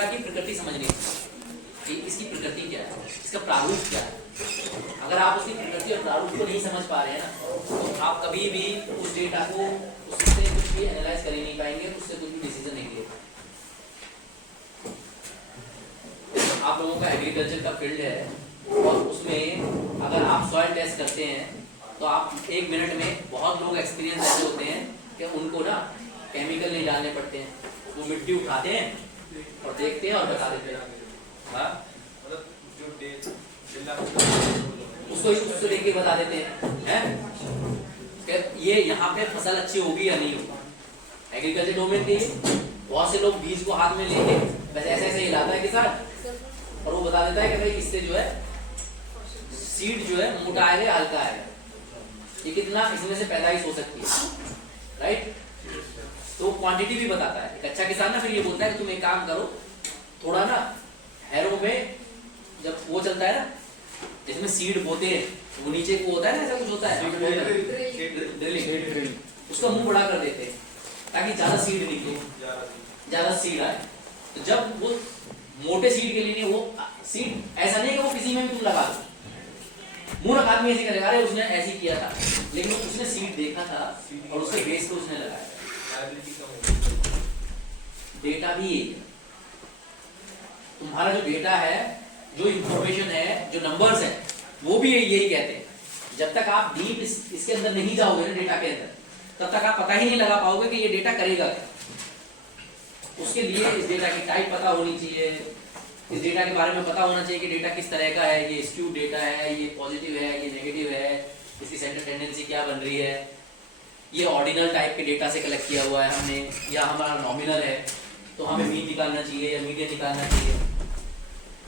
Data की प्रकृति समझनी है, इसकी प्रकृति क्या है, इसका प्रारूप क्या है। अगर आप उसकी प्रकृति और प्रारूप को नहीं समझ पा रहे हैं ना, तो आप कभी भी उस डेटा को उससे कुछ भी एनालाइज कर ही नहीं पाएंगे, उससे कुछ भी डिसीजन नहीं ले पाएंगे। आप लोगों का एग्रीकल्चर का फील्ड है और उसमें अगर आप सॉइल टेस्ट करते हैं तो आप 1 मिनट में बहुत लोग एक्सपीरियंस ऐसे होते हैं कि उनको ना केमिकल नहीं डालने पड़ते हैं, वो मिट्टी उठाते हैं और देखते हैं और बता देते हैं। हाँ, मतलब जो उसको लेके बता देते हैं कि ये यहाँ पे फसल अच्छी होगी या नहीं होगी। एग्रीकल्चर डोमेन के बहुत से लोग बीज को हाथ में लेके बस ऐसे ऐसे हिलाता है किसान और वो बता देता है कि भाई इससे जो है सीड जो है मोटा आएगा या हल्का आएगा, ये कितना इसमें से पैदाइश हो सकती है, राइट। तो क्वांटिटी भी बताता है। एक अच्छा किसान ना फिर ये बोलता है कि तुम एक काम करो, थोड़ा ना हैरो में जब वो चलता है ना जिसमें सीड बोते हैं, वो नीचे को होता है ना, ऐसा कुछ होता है ड्रिलिंग, उसका मुंह बड़ा कर देते हैं ताकि ज्यादा सीड निकले, ज्यादा सीड आए। तो जब वो मोटे सीड के लिए वो सीड ऐसा नहीं कि वो किसी में भी तुम लगा दो, मुंह रख आदमी ऐसे करेगा, अरे उसने ऐसे किया था, लेकिन उसने सीड देखा था और उसके बेस पे उसने लगाया। डेटा भी यही है, तुम्हारा जो डेटा है, जो इंफॉर्मेशन है, जो नंबर्स है, वो भी यही कहते हैं। जब तक आप डीप इसके अंदर नहीं जाओगे ना डेटा के अंदर, तब तक आप पता ही नहीं लगा पाओगे कि ये डेटा करेगा क्या। उसके लिए इस डेटा की टाइप पता होनी चाहिए, इस डेटा के बारे में पता होना चाहिए कि डेटा किस तरह का है, ये स्क्यूड डेटा है, ये पॉजिटिव है, ये नेगेटिव है, इसकी सेंटर टेंडेंसी क्या बन रही है, ये ऑर्डिनल टाइप के डेटा से कलेक्ट किया हुआ है हमने, या हमारा नॉमिनल है तो हमें मीन निकालना चाहिए या मीडियन निकालना चाहिए।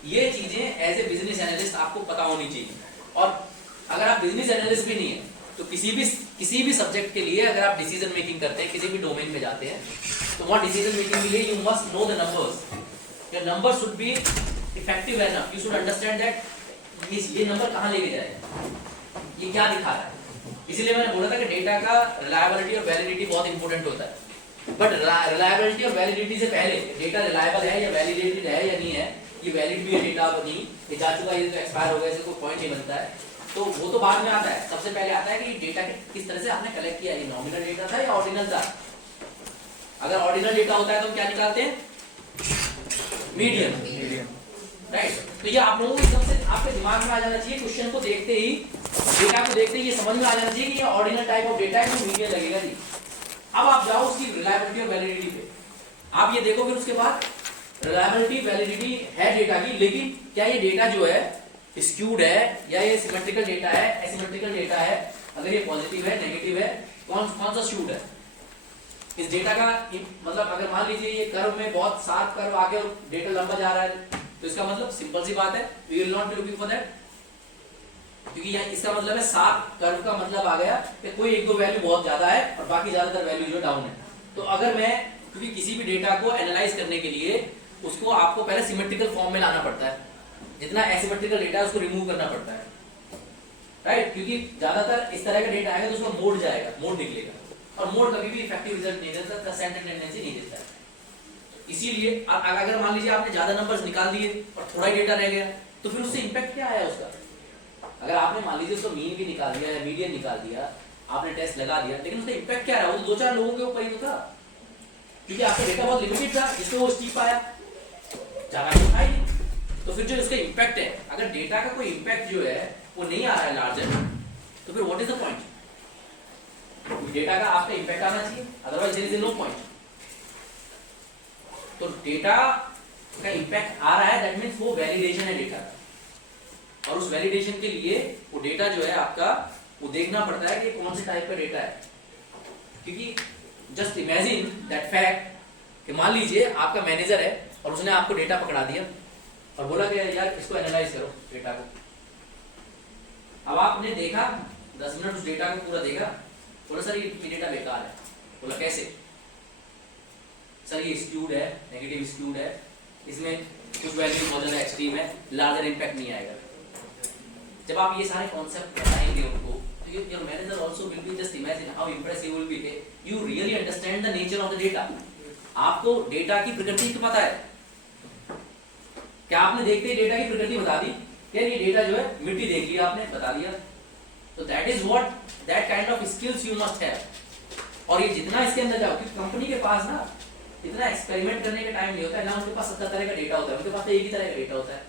ये चीजें एज ए बिजनेस एनालिस्ट आपको पता होनी चाहिए। और अगर आप बिजनेस एनालिस्ट भी नहीं है तो किसी भी सब्जेक्ट के लिए अगर आप डिसीजन मेकिंग करते हैं, किसी भी डोमेन में जाते हैं, तो वहां डिसीजन मेकिंग के लिए you must know the numbers. Your number should be effective enough, you should understand that ये नंबर कहां लेके जाएगा, ये क्या दिखा रहा है। इसीलिए मैंने बोला था कि डेटा का रिलायबिलिटी और वैलिडिटी बहुत इंपॉर्टेंट होता है। बट रिलायबिलिटी और वैलिडिटी से पहले डेटा रिलायबल है या वैलिडेटेड है या नहीं है, ये वैलिड भी है डेटा नहीं, ये जा चुका है, ये तो एक्सपायर हो गया, इससे कोई पॉइंट नहीं बनता है, तो वो तो बाद में आता है। सबसे पहले आता है कि डेटा किस तरह से आपने कलेक्ट किया, ये नॉमिनल डेटा था या ऑर्डिनल था। अगर ऑर्डिनल डेटा होता है तो हम क्या निकालते हैं, मीडियन, राइट। तो ये आप लोगों को एकदम से आपके दिमाग में आ जाना चाहिए, क्वेश्चन को देखते ही, डेटा को देखते ही ये समझ में आ जाना चाहिए कि ये ऑर्डिनल टाइप ऑफ डेटा है, तो मीडियन लगेगा जी। अब आप जाओ उसकी रिलायबिलिटी और वैलिडिटी पे, आप ये देखो फिर उसके बाद रिलायबिलिटी वैलिडिटी है डेटा की, लेकिन क्या ये डेटा जो है स्क्यूड है या ये सिमेट्रिकल डेटा है, एसिमेट्रिकल डेटा है, अगर ये पॉजिटिव है, नेगेटिव है, कौन सा स्क्यूड है। इस डेटा का मतलब अगर मान लीजिए ये कर्व में बहुत शार्प कर्व आगे और डेटा लंबा जा रहा है, तो इसका मतलब सिंपल सी बात है, we will not be looking for that, क्योंकि इसका मतलब है शार्प कर्व का मतलब आ गया कि कोई एक दो वैल्यू बहुत ज्यादा है और बाकी ज्यादातर वैल्यू जो डाउन है। तो अगर मैं, क्योंकि किसी भी डेटा को एनालाइज करने के लिए उसको आपको पहले सिमेट्रिकल फॉर्म में लाना पड़ता है, जितना एसिमेट्रिकल डेटा है उसको रिमूव करना पड़ता है, राइट। क्योंकि ज्यादातर इस तरह का डेटा आएगा तो उसका मोड जाएगा, मोड निकलेगा, और मोड कभी भी इफेक्टिव रिजल्ट नहीं देता, सेंटर टेंडेंसी नहीं देता है। इसीलिए अगर मान लीजिए आपने ज्यादा नंबर्स निकाल दिए और थोड़ा ही डेटा रह गया, तो फिर उससे इंपैक्ट क्या आया उसका। अगर आपने मान लीजिए उसको मीन भी निकाल दिया या मीडियन निकाल दिया, आपने टेस्ट लगा दिया, लेकिन उसका इंपैक्ट क्या रहा, वो 2-4 लोगों के ऊपर ही था, क्योंकि आपका डेटा बहुत लिमिटेड था जिससे वो स्टीप आया, ज्यादा नहीं आई। तो फिर जो इसका इंपैक्ट है, अगर डेटा का कोई इंपैक्ट जो है वो नहीं आ रहा है लार्जर, तो फिर what is the point. Data का आपका इंपैक्ट आना चाहिए, otherwise there is no point. तो डेटा का इंपैक्ट आ रहा है, दैट मींस वो वैलिडेशन है डेटा का, और उस वैलिडेशन के लिए वो डेटा जो है आपका, वो देखना पड़ता है कि कौन से टाइप का डेटा है। क्योंकि जस्ट इमेजिन दैट फैक्ट कि मान लीजिए आपका मैनेजर है और उसने आपको डेटा पकड़ा दिया और बोला कि यार इसको एनालाइज करो डेटा को। अब आपने देखा 10 मिनट उस डेटा को पूरा देखा, बोला सर ये डेटा बेकार है। बोला कैसे? सर ये स्क्यूड है, नेगेटिव स्क्यूड है, इसमें कुछ वैल्यू बहुत ज्यादा एक्सट्रीम है, लार्जर इंपैक्ट नहीं आएगा। जब आप ये सारे कॉन्सेप्ट बताएंगे उनको, तो your manager also will be just imagine how impressive he will be. You really understand the nature of the data. आपको डेटा की प्रकृति तो पता है, क्या आपने देखते ही डेटा की प्रकृति बता दी? यार ये डेटा जो है मिट्टी देख लिया आपने, बता दिया। तो that is what that kind of skills you must have. और ये जितना इसके अंदर जाओ, क्योंकि कंपनी के पास ना इतना एक्सपेरिमेंट करने का टाइम नहीं होता है, ना उनके पास 70 तरह का डेटा होता है, उनके पास तो एक ही तरह का डेटा होता है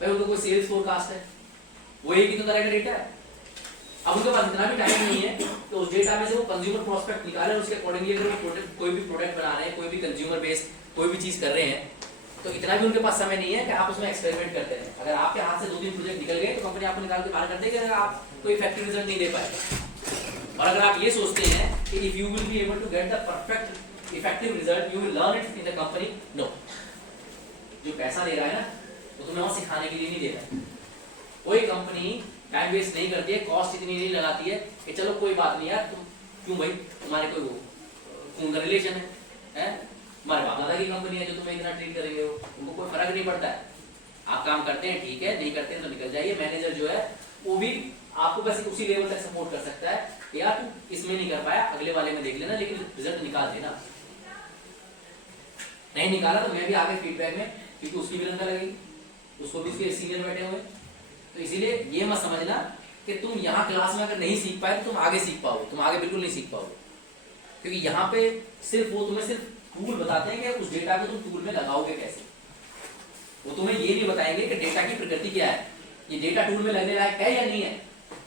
भाई। उनको कोई सेल्स फोरकास्ट है, वो एक ही तो तरह का डेटा है। अब उनके पास इतना भी टाइम नहीं है तो उस डेटा में से वो कंज्यूमर प्रोस्पेक्ट निकाले और उसके अकॉर्डिंगली अगर वो कोई भी प्रोडक्ट बना रहे हैं, कोई भी कंज्यूमर बेस्ड कोई भी चीज कर रहे हैं, तो इतना भी उनके पास समय नहीं है कि आप उसमें एक्सपेरिमेंट करते हैं। अगर आपके हाथ से 2-3 प्रोजेक्ट निकल गए तो कंपनी आपको निकाल के बाहर कर देगी अगर आप कोई इफेक्टिव रिजल्ट नहीं दे पाए। और अगर आप ये सोचते हैं कि if you will be able to get the perfect effective result you will learn it in the company, no. जो पैसा दे रहा है ना वो तुम्हें वहां सिखाने के लिए नहीं दे रहा। कोई कंपनी टाइम वेस्ट नहीं करती है, कॉस्ट इतनी नहीं लगाती है कि चलो कोई बात नहीं यार, तुम क्यों भाई, तुम्हारे कोई खून का रिलेशन है, हमारे बाप दादा की कंपनी है जो तुम्हें इतना ट्रीट करेंगे, वो उनको कोई फर्क नहीं पड़ता है। आप काम करते हैं ठीक है, नहीं करते हैं तो निकल जाइए। मैनेजर जो है वो भी आपको बस उसी लेवल तक सपोर्ट कर सकता है कि यार तू इसमें नहीं कर पाया, अगले वाले में देख लेना, लेकिन रिजल्ट निकाल देना। नहीं निकाला तो मैं भी आगे फीडबैक में, क्योंकि उसकी भी लंका लगेगी, उसको भी उसके सीनियर बैठे हुए। तो इसीलिए ये मत समझना कि तुम यहाँ क्लास में अगर नहीं सीख पाए तो तुम आगे सीख पाओगे, तुम आगे बिल्कुल नहीं सीख पाओगे। क्योंकि यहाँ पे सिर्फ वो तुम्हें सिर्फ टूल बताते हैं कि उस डेटा को तुम टूल में लगाओगे कैसे। वो तुम्हें ये नहीं बताएंगे कि डेटा की प्रकृति क्या है, ये डेटा टूल में लगने लायक है या नहीं है।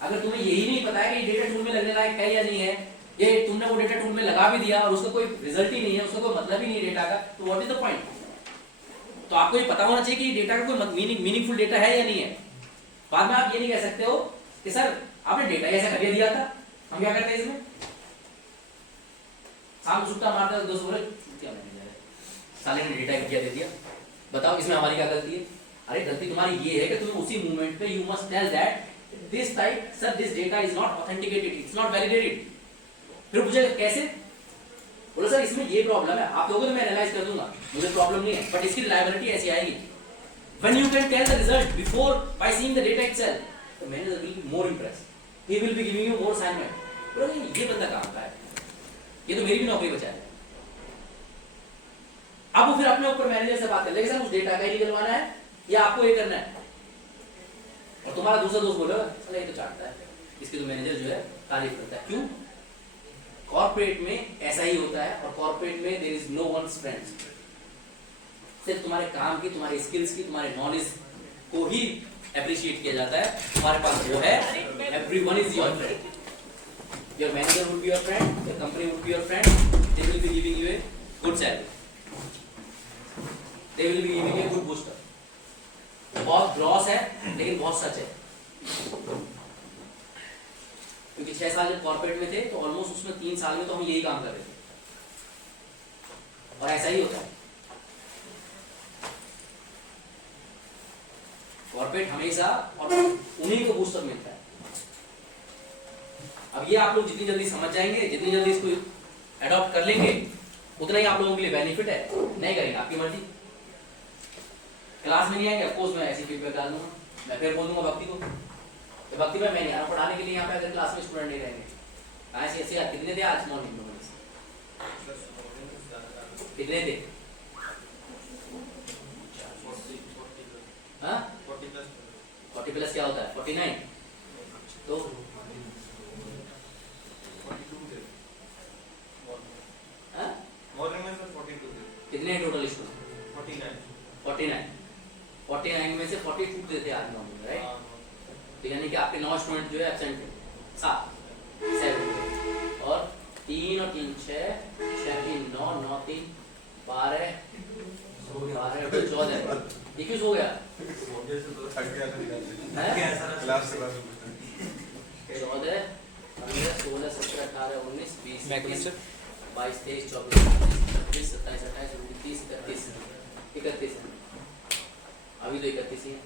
अगर तुम्हें यही नहीं पता है कि ये डेटा टूल में लगने लायक है या नहीं है, ये तुमने वो डेटा टूल में लगा भी दिया और उसका कोई रिजल्ट ही नहीं है, उसका कोई मतलब ही नहीं है डेटा का, तो व्हाट इज द पॉइंट। तो आपको ये पता होना चाहिए कि डेटा का कोई मीनिंगफुल डेटा है या नहीं है। बाद में आप ये नहीं कह सकते हो कि सर आपने डेटा ऐसा कर दिया था, हम क्या करते हैं इसमें, शाम को छुट्टा मारता है, दोस्त बोले क्या साले ने डेटा क्या दे दिया, बताओ इसमें हमारी क्या गलती है। अरे गलती तुम्हारी ये है कि तुम उसी मूवमेंट पे you must tell that this type sir this data is not authenticated, it's not validated. फिर पूछे कैसे, बोलो सर इसमें ये प्रॉब्लम है, आप लोगों को मैं एनालाइज कर दूंगा, मुझे प्रॉब्लम नहीं है, बट इसकी रिलायबिलिटी ऐसी आएगी। When you can tell the result before by seeing the data itself, the manager will be more impressed. He will be giving you more assignment. बोलो ये बंदा काम का है, ये तो मेरी भी नौकरी बचाए। अब वो फिर अपने ऊपर मैनेजर से बात कर लेगा, सर उस डेटा का ही निकलवाना है या आपको ये करना है। और तुम्हारा दूसरा दोस्त बोलेगा चलो ये तो चाटता है, इसके तो मैनेजर जो है तारीफ करता है। क्यों? कॉर्पोरेट में ऐसा ही होता है, और कॉर्पोरेट में there is no once friends. सिर्फ तुम्हारे काम की, तुम्हारे स्किल्स की, तुम्हारे नॉलेज को ही अप्रिशिएट किया जाता है। तुम्हारे पास वो है, everyone is your friend. Your manager would be your friend, your company would be your friend, they will be giving U a good salary, they will be giving U a good booster. बहुत gross है लेकिन बहुत सच है, क्योंकि 6 साल जब corporate में थे तो ऑलमोस्ट उसमें 3 साल में तो हम यही काम कर रहे थे, और ऐसा ही होता है। कॉर्पोरेट हमेशा और उन्हीं को बूस्टर मिलता है। अब ये आप लोग जितनी जल्दी समझ जाएंगे, जितनी जल्दी इसको अडॉप्ट कर लेंगे, उतना ही आप लोगों के लिए बेनिफिट है। नहीं करेंगे आपकी मर्जी, क्लास में नहीं आएंगे, ऑफकोर्स मैं ऐसी फीडबैक डाल दूंगा, मैं फिर बोल दूंगा भक्ति को, तो भक्ति भाई मैं नहीं आ रहा पढ़ाने के लिए यहाँ पे, अगर क्लास में स्टूडेंट नहीं रहेंगे। ऐसे कितने थे आज मॉर्निंग में? कितने थे? 40 प्लस क्या होता है? 49। तो मॉर्निंग में सर 42 थे। कितने टोटल स्टूडेंट? 49 में से 42 थे आज मॉर्निंग में, राइट? तो यानी कि आपके 9 स्टूडेंट जो है एब्सेंट थे, 7 और 3 और 3 6 3 9 9 3 12 14 21 हो गया। 14 15 16 17 18 19 20 22 23 24 25 27 28 29 30 31 अभी तो 31 ही है।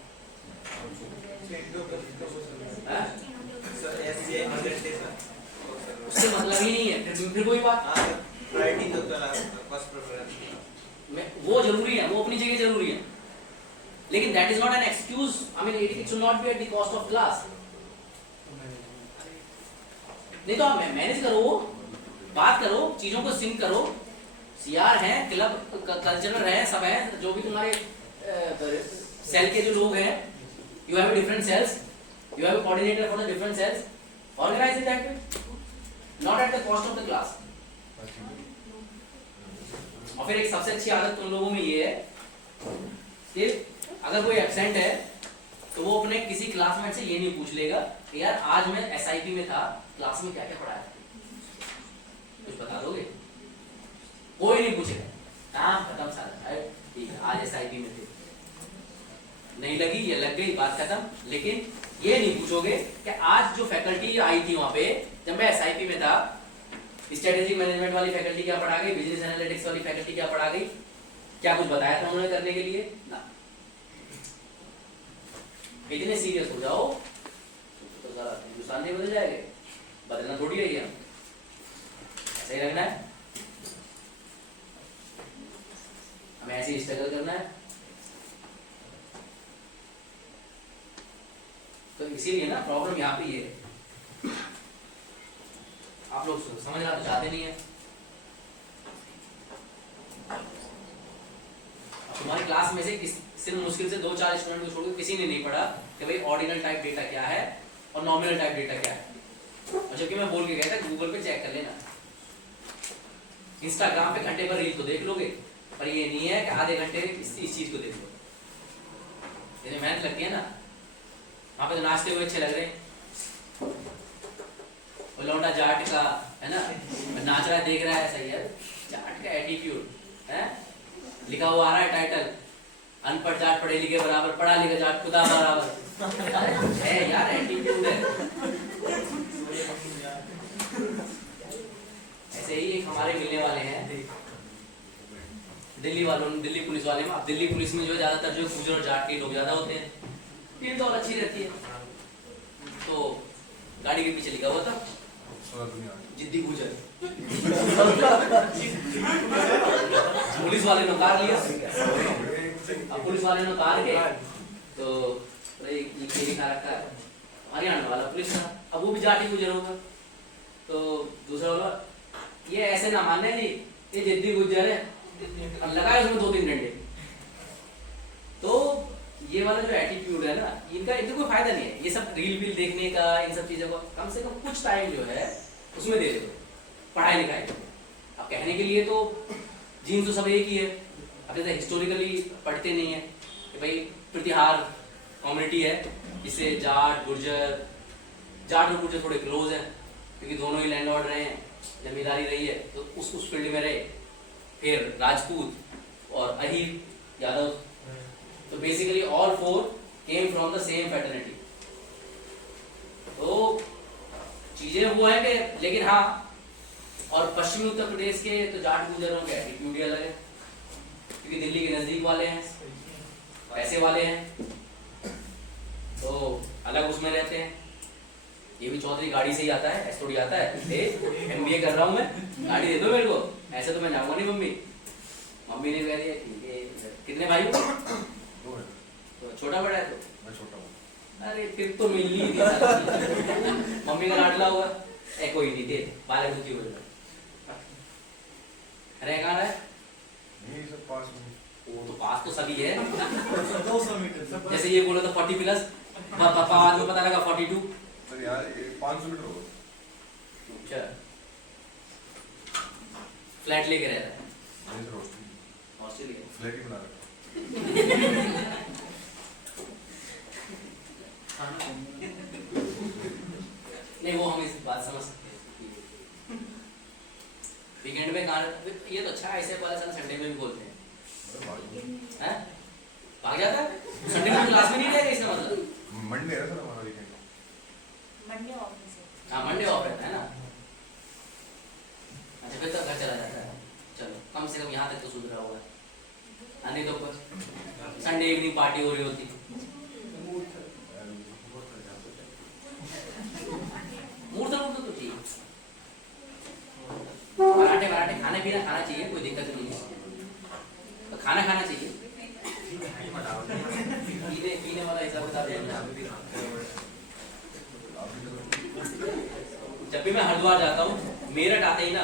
उससे मतलब ही नहीं है, फिर कोई बात। वो जरूरी है, वो अपनी जगह जरूरी है, लेकिन that is not an excuse. I mean it should not be eight the cost of class. नहीं तो आप मैनेज करो, बात करो, चीजों को सिंक करो। सीआर है, क्लब कल्चरल है, सब है, जो भी तुम्हारे सेल के जो लोग हैं, you have different cells, you have coordinator for the different cells, organise in that way, not at the cost of the class. और फिर एक सबसे अच्छी आदत तुम लोगों में ये है कि अगर कोई एब्सेंट है तो वो अपने किसी क्लासमेट से ये नहीं पूछ लेगा कि यार आज मैं एसआईपी में था, क्लास में क्या क्या पढ़ाया, कुछ बता दोगे? कोई नहीं पूछेगा, काम खत्म सारा, ठीक है आज एसआईपी में थे, नहीं लगी या लग गई, बात खत्म। लेकिन ये नहीं पूछोगे कि आज जो फैकल्टी आई थी वहां पे जब मैं एसआईपी में था, स्ट्रेटेजिक मैनेजमेंट वाली फैकल्टी क्या पढ़ा गई, बिजनेस एनालिटिक्स वाली फैकल्टी क्या पढ़ा गई, क्या कुछ बताया था उन्होंने करने के लिए ना। इतने सीरियस हो जाओ तो जरा हिंदुस्तान नहीं बदल जाएगा, बदलना थोड़ी है, हम ऐसे ही रखना है, हमें ऐसे ही स्ट्रगल करना है। तो इसीलिए ना प्रॉब्लम यहाँ पे ये है, आप लोग समझना तो चाहते नहीं है। तुम्हारी क्लास में से सिर्फ मुश्किल से 2-4 स्टूडेंट को छोड़कर किसी ने नहीं पढ़ा कि भाई ऑर्डिनल टाइप डेटा क्या है और नॉमिनल टाइप डेटा क्या है। और जबकि मैं बोल के गया था गूगल पे चेक कर लेना, इंस्टाग्राम पे घंटे भर रील तो देख लोगे, पर ये नहीं है कि आधे घंटे इस चीज को देख लो। इतनी मेहनत लगती है ना, वहां पे तो नाचते हुए अच्छे लग रहे हैं, वो लौंडा जाट का है ना, नाच रहा है देख रहा है, सही है, जाट का एटीट्यूड है, लिखा हुआ आ रहा है टाइटल, अनपढ़ जाट पढ़े लिखे बराबर, पढ़ा लिखा जाट खुदा बराबर है यार, एटीट्यूड है। ऐसे ही एक हमारे मिलने वाले हैं दिल्ली वालों, दिल्ली पुलिस वाले में। अब दिल्ली पुलिस में जो है ज्यादातर जो गुजर और जाट के लोग ज्यादा होते हैं, टीम तो और अच्छी रहती है। तो गाड़ी के पीछे लिखा हुआ था जिद्दी गुजर, पुलिस वाले ने उतार लिया। अब पुलिस वाले ने उतार के तो ये लिखा रखा है हरियाणा वाला पुलिस था, अब वो भी जाटी गुजर होगा। तो दूसरा वाला ये ऐसे ना मानने जी, ये जिद्दी गुजर है, अब लगाए उसमें 2-3 घंटे। तो ये वाला जो एटीट्यूड है ना, इनका कोई फायदा नहीं है। ये सब रील वील देखने का, इन सब चीजों का कम से कम कुछ टाइम जो है उसमें दे दो, पढ़ाई लिखाई। अब कहने के लिए तो जीन तो सब एक ही है, अब जैसे हिस्टोरिकली पढ़ते नहीं है कि भाई प्रतिहार कम्युनिटी है, इससे जाट गुर्जर, जाट और गुर्जर थोड़े क्लोज हैं क्योंकि दोनों ही लैंड लॉर्ड रहे हैं, जमींदारी रही है, तो उस फील्ड में रहे। फिर राजपूत और अहीर यादव, तो basically all 4 came from the same fraternity. तो चीजें वो है कि, लेकिन हाँ, और पश्चिमी उत्तर प्रदेश के तो जाट गुजरों के एटीट्यूड ही अलग है क्योंकि दिल्ली के नजदीक वाले हैं, पैसे वाले हैं, तो अलग उसमें रहते हैं। ये भी चौधरी गाड़ी से ही आता है, ऐसे थोड़ी आता है, MBA कर रहा हूँ मैं, गाड़ी दे दो मेरे को, ऐसे तो मैं जाऊंगा नहीं। मम्मी ने कह दिया ठीक है। कितने भाई हो? 2 है। तो छोटा बड़ा है? तो मैं छोटा हूँ। अरे फिर तो मिल ही नहीं। मम्मी का लाडला हुआ, कोई नहीं दे, बालक दुखी हो जाए। अरे कहाँ है? नहीं सब पास में। वो तो पास तो सभी है। 200 मीटर जैसे ये बोला था 40 प्लस, पापा आज में पता लगा 42। सर यार 500 मीटर होगा। अच्छा, फ्लैट लेके रहता है नहीं सर ऑस्ट्रेलिया, फ्लैट ही बना रखा। नहीं वो हम इस बात समझ सकते हैं। वीकेंड में कहाँ, ये तो अच्छा है, ऐसे वाला संडे में भी बोलते हैं, हैं? भाग जाता है संडे को क्लास में नहीं रहेगा, इसका मतलब मंडे है सर हमारा वीकेंड। मंडे ऑफिस है। हाँ मंडे ऑफ रहता है ना। अच्छा फिर तो घर चला जाता है, चलो कम से कम यहाँ तक तो सुधरा हुआ है। नहीं तो संडे इवनिंग पार्टी हो रही होती, मूर्त तो चाहिए, पराठे खाने पीना खाना चाहिए, कोई दिक्कत नहीं है, तो खाना खाना चाहिए, पीने वाला हिसाब किताब। जब भी मैं हरिद्वार जाता हूँ, मेरठ आते ही ना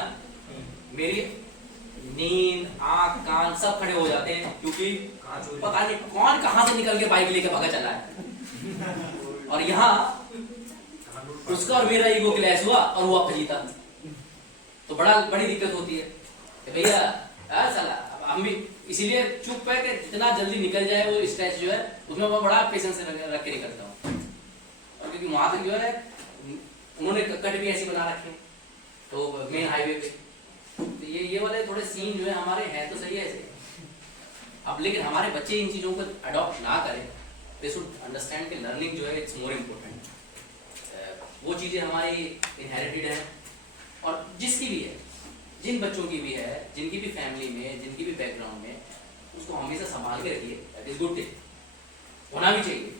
नींद, आंख, कान सब खड़े हो जाते हैं क्योंकि पता नहीं कौन कहां से निकल के बाइक लेके भागा चला है। और यहाँ उसका और मेरा ईगो क्लैश हुआ और वो आपका जीता, तो बड़ी दिक्कत होती है कि भैया साला हम भी इसीलिए चुप है कि जितना जल्दी निकल जाए वो स्ट्रेस जो है उसमें मैं बड़ा पेशेंस रख के नहीं करता हूँ। और क्योंकि वहां तक जो है उन्होंने कट भी ऐसी बना रखे तो मेन हाईवे पे, तो ये वाले थोड़े सीन जो है हमारे हैं तो सही है ऐसे। अब लेकिन हमारे बच्चे इन चीज़ों को अडॉप्ट ना करें, दे शुड अंडरस्टैंड कि लर्निंग जो है इट्स मोर इम्पोर्टेंट। वो चीज़ें हमारी इनहेरिटेड है और जिसकी भी है, जिन बच्चों की भी है, जिनकी भी फैमिली में, जिनकी भी बैकग्राउंड में, उसको हमेशा संभाल के रखिए। दैट इज गुड थिंग, होना भी चाहिए।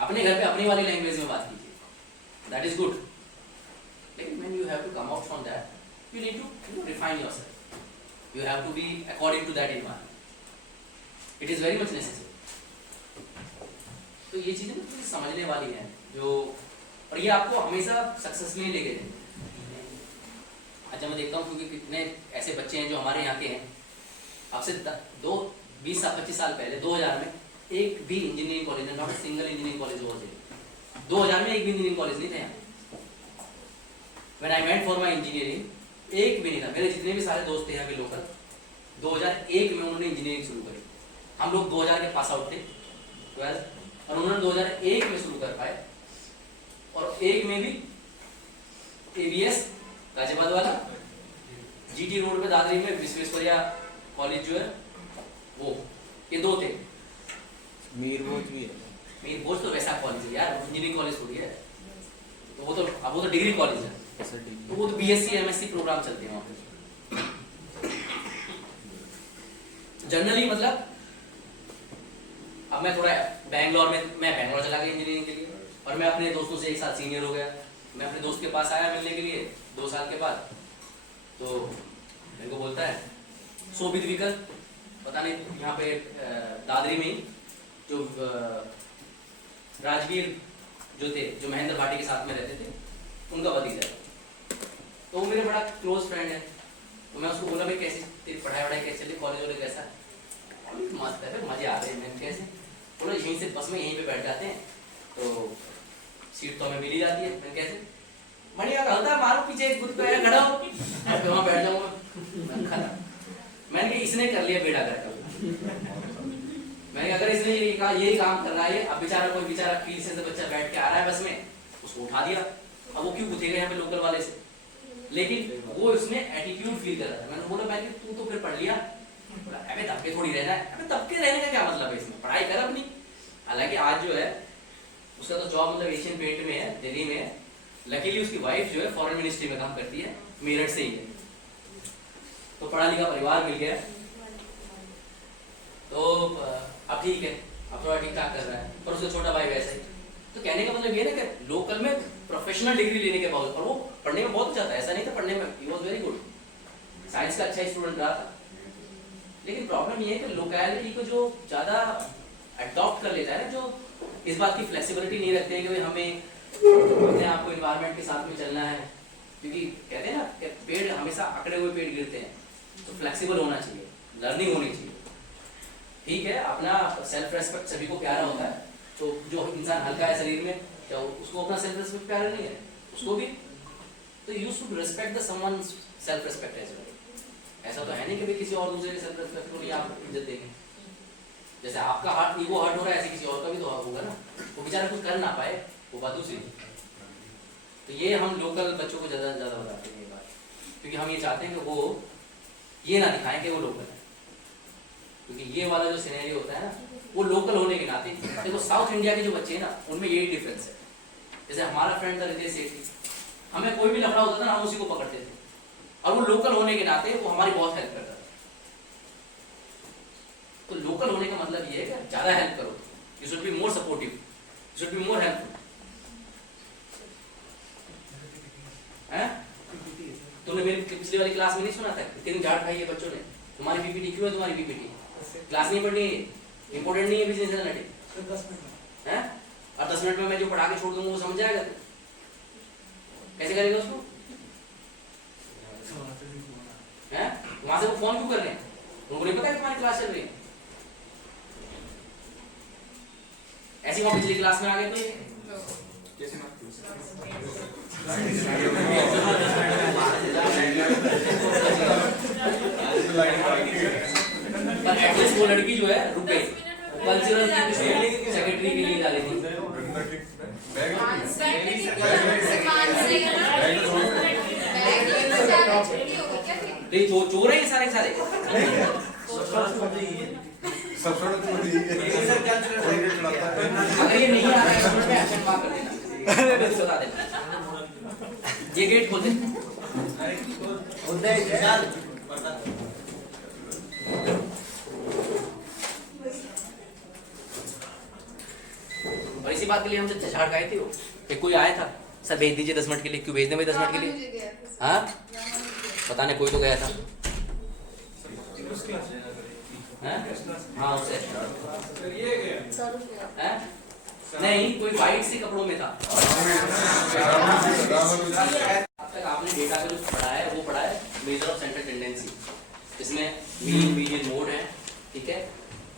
अपने घर पे अपनी वाली लैंग्वेज में बात कीजिए, दैट इज गुड। लेकिन when you have to come out from that, you need to refine yourself. You have to be according to that environment. It is very much necessary. तो ये चीजें ना थोड़ी समझने वाली हैं जो, और ये आपको हमेशा सक्सेस में ही लेके जाएंगे। अच्छा मैं देखता हूँ क्योंकि कितने ऐसे बच्चे हैं जो हमारे यहाँ के हैं, आपसे 20-25 साल पहले 2000 में एक भी engineering college, not single engineering college हो जाए, 2000 में एक भी इंजीनियरिंग कॉलेज नहीं था यहाँ। When I went for my engineering, एक भी नहीं था। मेरे जितने भी सारे दोस्त थे यहाँ के लोकल, 2001 में उन्होंने इंजीनियरिंग शुरू करी। हम लोग 2000 के पास आउट थे 12, और उन्होंने 2001 में शुरू कर पाए। और एक में भी ABS गाजियाबाद वाला, GT रोड पे दादरी में विश्वेश्वरैया कॉलेज जो है वो, ये दो थे। मीर भोज भी है। मीर भोज तो वैसा कॉलेज है यार, इंजीनियरिंग कॉलेज थोड़ी है, तो वो तो डिग्री कॉलेज है, तो वो तो BSc MSc प्रोग्राम चलते हैं वहाँ पे जनरली। मतलब अब मैं थोड़ा बैंगलोर चला गया इंजीनियरिंग के लिए, और मैं अपने दोस्तों से एक साल सीनियर हो गया। मैं अपने दोस्त के पास आया मिलने के लिए 2 साल के बाद, तो मेरे को बोलता है शोभित विकल, पता नहीं यहाँ पे दादरी में ही जो राजवीर जो थे, जो महेंद्र भाटी के साथ में रहते थे, उनका भतीजा है। तो वो मेरे बड़ा क्लोज फ्रेंड है। तो मैं उसको बोला भाई कैसी तेरी पढ़ाई कैसे चली, कॉलेज वाले कैसा है? मस्त है भाई, मजे आ रहे हैं। मैंने कैसे बोला, यहीं से बस में यहीं पे बैठ जाते हैं तो सीट तो हमें मिल ही जाती है। मैंने कैसे बढ़िया होता है, मारो पीछे एक गुट पे खड़ा हो, वहाँ बैठ जाऊंगा। मैंने इसने कर लिया बेड़ा कर, मैंने अगर इसने यही काम कर रहा है, अब कोई बेचारा फील से बच्चा बैठ के आ रहा है बस में, उसको उठा दिया। अब वो क्यों उठेगा यहाँ पे लोकल वाले से, लेकिन वो उसमें एटीट्यूड फील कर रहा था। मैंने बोला मैंने तू तो फिर पढ़ लिया, अबे तबके थोड़ी रहना है। अबे तबके रहने का क्या मतलब है इसमें, पढ़ाई कर अपनी। हालांकि आज जो है उसका तो जॉब मतलब एशियन पेंट में है, दिल्ली में है। लकीली उसकी वाइफ जो है फॉरेन मिनिस्ट्री में काम करती है, मेरठ से ही है, तो पढ़ा लिखा परिवार मिल गया। तो अब ठीक है, अब थोड़ा ठीक ठाक कर रहा है, पर उसका छोटा भाई वैसे ही। तो कहने का मतलब ये ना कि लोकल में प्रोफेशनल डिग्री लेने के बावजूद, और वो पढ़ने में बहुत अच्छा था, ऐसा नहीं था पढ़ने में, he was very good, science का अच्छा स्टूडेंट रहा था। लेकिन प्रॉब्लम ये है कि लोकैलिटी को जो ज़्यादा अडॉप्ट कर लेता है, जो इस बात की फ्लेक्सिबिलिटी नहीं रखते हैं कि भाई हमें अपने आप को इन्वायरमेंट के साथ में चलना है, क्योंकि कहते हैं ना कि पेड़ हमेशा अकड़े हुए पेड़ गिरते हैं, तो फ्लेक्सिबल होना चाहिए, लर्निंग होनी चाहिए। ठीक है, अपना सेल्फ रेस्पेक्ट सभी को प्यारा होता है, तो जो इंसान हल्का है शरीर में, क्या उसको अपना सेल्फ रेस्पेक्ट प्यारा नहीं है, उसको भी तो you should respect the someone's self respect as well. ऐसा तो है नहीं कि भाई किसी और दूसरे के सेल्फ रेस्पेक्ट को नहीं आप इज्जत देंगे। जैसे आपका हार्ट ईगो हर्ट हो रहा है, ऐसे किसी और का भी तो होगा ना, वो बेचारा कुछ कर ना पाए, वो बात दूसरी। तो ये हम लोकल बच्चों को ज़्यादा बताते हैं ये बात, क्योंकि हम ये चाहते हैं कि वो ये ना दिखाएं कि वो लोकल है, क्योंकि ये वाला जो सिनेरियो होता है ना, वो लोकल होने के नाते, देखो साउथ इंडिया के जो बच्चे हैं ना, उनमें यही डिफरेंस है। जैसे हमारा फ्रेंड था रितेश सेठी, हमें कोई भी लफड़ा होता था ना, हम उसी को पकड़ते थे, और वो लोकल होने के नाते वो हमारी बहुत हेल्प करता था। तो लोकल होने का मतलब ये है कि ज्यादा हेल्प करो, you should be more supportive, you should be more helpful. तुमने मेरी पिछली वाली क्लास में नहीं सुना था, कितनी झाड़ खाई है बच्चों ने, तुम्हारी पीपीटी क्यों है, तुम्हारी पीपीटी क्लास नहीं पढ़नी है, इंपॉर्टेंट नहीं है बिजनेस एनालिटिक्स है, और 10 मिनट में मैं जो पढ़ा के छोड़ दूंगा वो समझ जाएगा, कैसे करेगा उसको? हैं वहां से वो फोन क्यों कर रहे हैं? उनको नहीं पता कि तुम्हारी क्लास चल रही है? ऐसी वहां पिछली क्लास में आ गए तो पर एटलीस्ट वो लड़की जो है रुके कल्चरल सेक्रेटरी के लिए जा रही थी। नहीं चोर है ये सारे सारे। अगर ये नहीं आ रहा है तो मैं एक्शन मार कर देना, बता देना। ये गेट खोल दे। और इसी बात के लिए हमसे झाड़ खाए थे वो कि कोई आया था सर भेज दीजिए 10 मिनट के लिए। क्यों भेजने भाई 10 मिनट के लिए? हाँ पता नहीं कोई तो गया था। हाँ उससे नहीं कोई वाइट सी कपड़ों में था। अब तक आपने डेटा का जो पढ़ा है वो पढ़ा है मेजर ऑफ सेंट्रल टेंडेंसी। इसमें मीन मीडियन मोड है, ठीक है।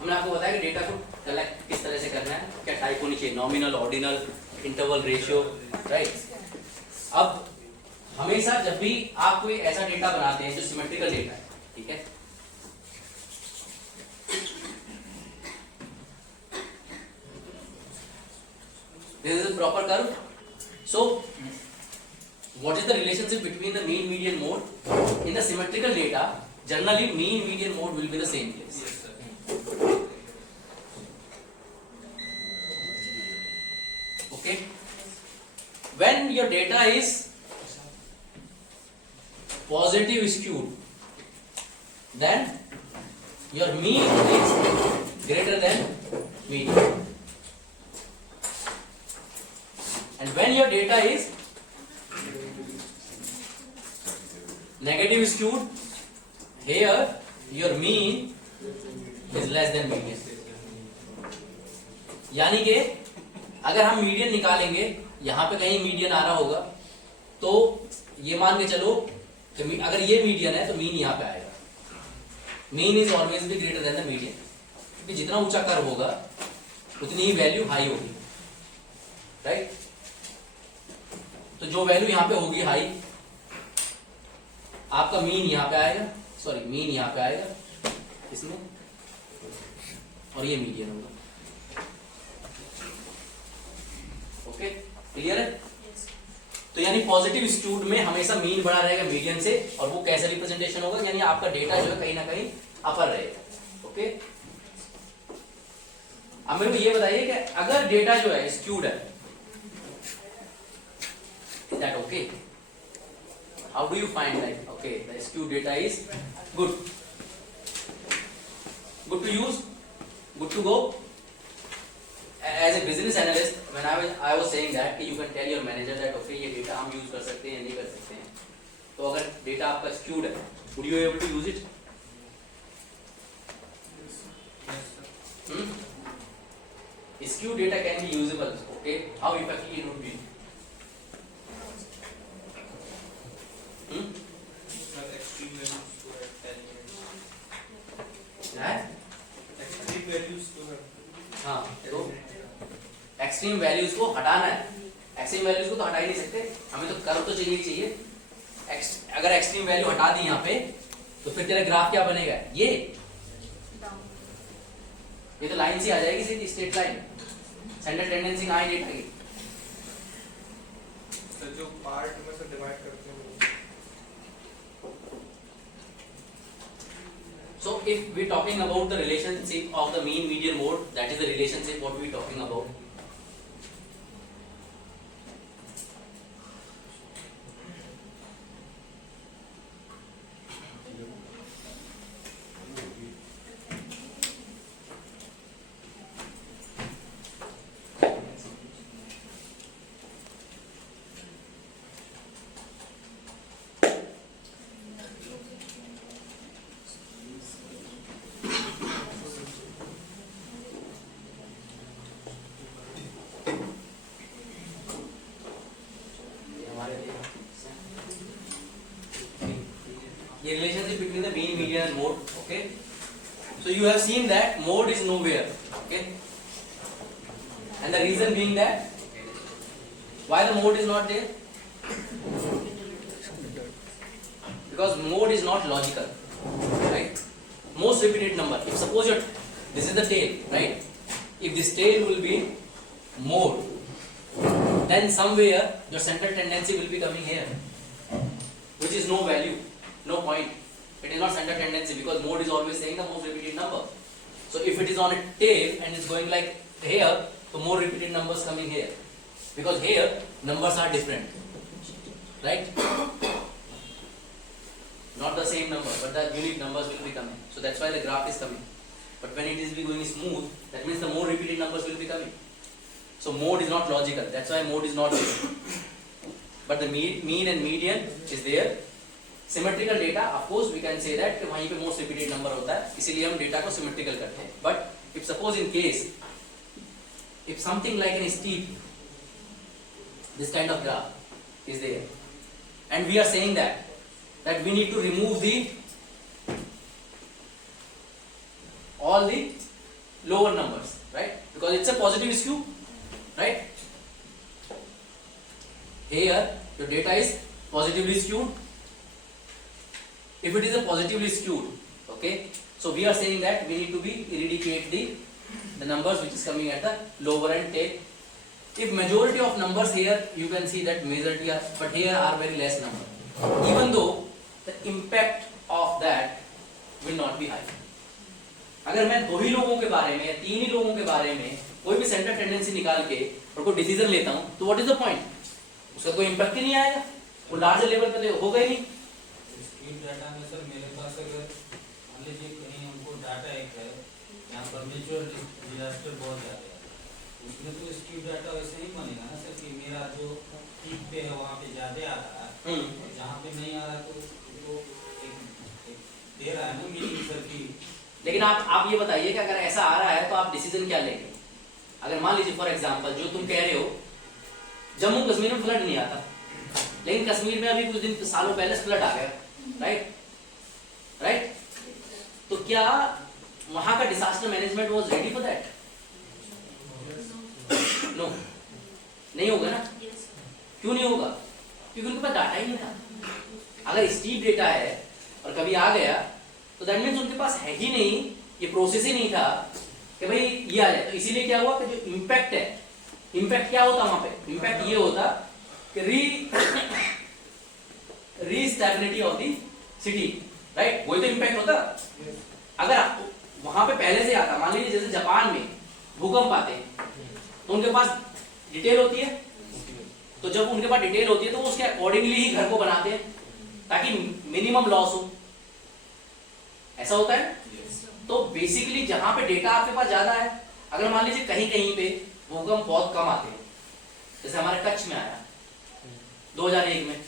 हमने आपको बताया कि डेटा को कलेक्ट किस तरह से करना है, क्या टाइप होनी चाहिए, nominal, ordinal, interval, ratio, right. अब हमेशा जब भी आप कोई ऐसा डेटा बनाते हैं जो सिमेट्रिकल डेटा है, ठीक है, this is a proper curve. So what is the relationship between the mean median mode in the symmetrical data? Generally mean median mode will be the same place. Okay, when your data is positive skewed, then your mean is greater than median. And when your data is negative skewed, here your mean is less than median. यानी कि अगर हम median निकालेंगे, यहां पे कहीं median आ रहा होगा, तो ये मान के चलो कि अगर ये मीडियन है तो मीन यहां पे आएगा। Mean is always be greater than the median, क्योंकि जितना ऊंचा कर्व होगा उतनी ही वैल्यू हाई होगी, राइट। तो जो वैल्यू यहां पे होगी हाई, आपका मीन यहां पे आएगा, सॉरी मीन यहां पे आएगा इसमें, और ये मीडियन होगा। ओके, क्लियर है? तो यानी पॉजिटिव स्क्यूड में हमेशा मीन बड़ा रहेगा मीडियन से, और वो कैसे रिप्रेजेंटेशन होगा, यानी आपका डेटा जो है कहीं ना कहीं अपर रहेगा। ओके, अब मेरे को ये बताइए कि अगर डेटा जो है स्क्यूड है, is that okay? How do you find like okay the skewed data is good to use, good to go? As a business analyst, when I was saying that you can tell your manager that okay ये data हम use कर सकते हैं, नहीं कर सकते हैं। तो अगर डेटा आपका skewed है, would you be able to use it? Skewed data can be usable, okay? How effective it would be? Extreme values to have 10 minutes. Extreme values to have. हाँ, तो एक्सट्रीम वैल्यूज को हटाना है। Extreme values को तो हटा ही नहीं सकते, हमें तो कर्व तो चाहिए। अगर एक्सट्रीम वैल्यू हटा दी यहाँ पे, तो फिर तेरा ग्राफ क्या बनेगा? ये तो लाइन सी आ जाएगी, सीधी स्ट्रेट लाइन। सेंटर टेंडेंसी कहाँ है डेटा की? तो जो पार्ट में से डिवाइड करते हैं। So if we're talking about the relationship of the mean median mode, that is the relationship what we're talking about. So you have seen that mode is nowhere, okay? And the reason being that why the mode is not there? Because mode is not logical, right? Most repeated number. If suppose this is the tail, right? If this tail will be mode, then somewhere your central tendency will be coming here, which is no value, no point. It is not central tendency because mode is always saying the most repeated number. So if it is on a tail and it's going like here, so more repeated numbers coming here, because here numbers are different, right? Not the same number, but the unique numbers will be coming. So that's why the graph is coming. But when it is be going smooth, that means the more repeated numbers will be coming. So mode is not logical. That's why mode is not there. But the mean and median is there. Symmetrical data, of course, we can say that वहीं पे most repeated number होता है, इसीलिए हम data को symmetrical करते हैं. But if suppose in case, if something like an steep, this kind of graph is there, and we are saying that we need to remove all the lower numbers, right? Because it's a positive skew, right? Here your data is positively skewed. If it is a positively skewed, okay, so we are saying that we need to eradicate the numbers which is coming at the lower end tail. If majority of numbers here, you can see that majority are, but here are very less number. Even though the impact of that will not be high. अगर मैं दो ही लोगों के बारे में या तीन ही लोगों के बारे में कोई भी सेंटर टेंडेंसी निकाल के और कोई डिसीजन लेता हूं, तो व्हाट इज द पॉइंट? उसका कोई इम्पैक्ट ही नहीं आएगा, वो लार्जर लेवल पे तो होगा ही नहीं. स्कीम डाटा में सर मेरे पास अगर मान लीजिए कहीं हमको डाटा एक है, यहाँ पर नेचुरल डिजास्टर बहुत ज़्यादा है, उसमें तो स्कीम डाटा वैसे ही बनेगा ना सर कि मेरा जो पीक पे है वहाँ पे ज़्यादा आ रहा है, और जहाँ पे नहीं आ रहा तो एक दे रहा है ना मीनिंग सर की. लेकिन आप ये बताइए कि अगर ऐसा आ रहा है तो आप डिसीजन क्या लेंगे? अगर मान लीजिए फॉर एग्जांपल जो तुम कह रहे हो, जम्मू कश्मीर में फ्लड नहीं आता, लेकिन कश्मीर में अभी कुछ दिन सालों पहले फ्लड आ गया, राइट? तो क्या वहां का disaster management was ready for that? No, नहीं होगा ना. क्यों नहीं होगा? क्योंकि उनके पास डाटा ही नहीं था. अगर स्टीप डेटा है और कभी आ गया तो दैट मीन्स उनके पास है ही नहीं, ये प्रोसेस ही नहीं था कि भाई ये आ जाए. तो इसीलिए क्या हुआ कि जो इम्पैक्ट है, इम्पैक्ट क्या होता वहां पे? इम्पैक्ट ये होता कि रीस्टेबिलिटी ऑफ द सिटी, राइट? वही तो इम्पैक्ट होता. अगर वहां पे पहले से आता, मान लीजिए जैसे जापान में भूकंप आते तो उनके पास डिटेल होती है, तो जब उनके पास डिटेल होती है तो वो उसके अकॉर्डिंगली ही घर को बनाते हैं ताकि मिनिमम लॉस हो. ऐसा होता है. तो बेसिकली जहां पे डेटा आपके पास ज्यादा है, अगर मान लीजिए कहीं कहीं पे भूकंप बहुत कम आते हैं, जैसे हमारे कच्छ में आया 2001 में,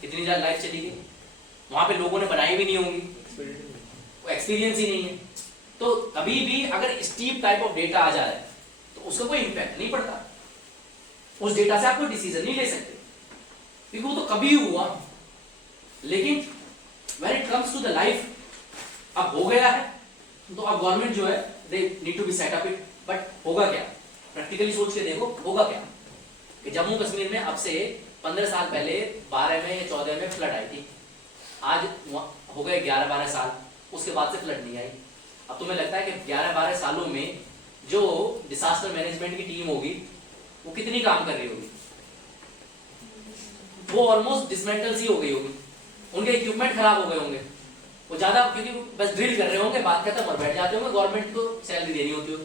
कितनी ज्यादा लाइफ चली गई, वहां पे लोगों ने बनाई भी नहीं होंगी, वो एक्सपीरियंस ही नहीं है. तो कभी भी अगर स्टीप टाइप ऑफ डेटा आ जाए तो उसका कोई इंपैक्ट नहीं पड़ता. उस डेटा से आप कोई डिसीजन नहीं ले सकते क्योंकि वो तो कभी हुआ. लेकिन when it comes to the life, अब हो गया है तो अब गवर्नमेंट जो है they need to be set up it. But होगा क्या? प्रैक्टिकली सोच के देखो, होगा क्या कि जम्मू कश्मीर में अब से 15 साल पहले 12 में या 14 में फ्लड आई थी. आज हो गए 11-12 साल, उसके बाद से फ्लड नहीं आई. अब तुम्हें लगता है कि 11-12 सालों में जो डिजास्टर मैनेजमेंट की टीम होगी वो कितनी काम कर रही होगी? वो ऑलमोस्ट डिसमेंटल सी हो गई होगी, उनके इक्विपमेंट खराब हो गए होंगे, वो ज्यादा क्योंकि बस ड्रिल कर रहे होंगे, बात खत्म और बैठ जाते होंगे. गवर्नमेंट को सैलरी देनी होती होगी.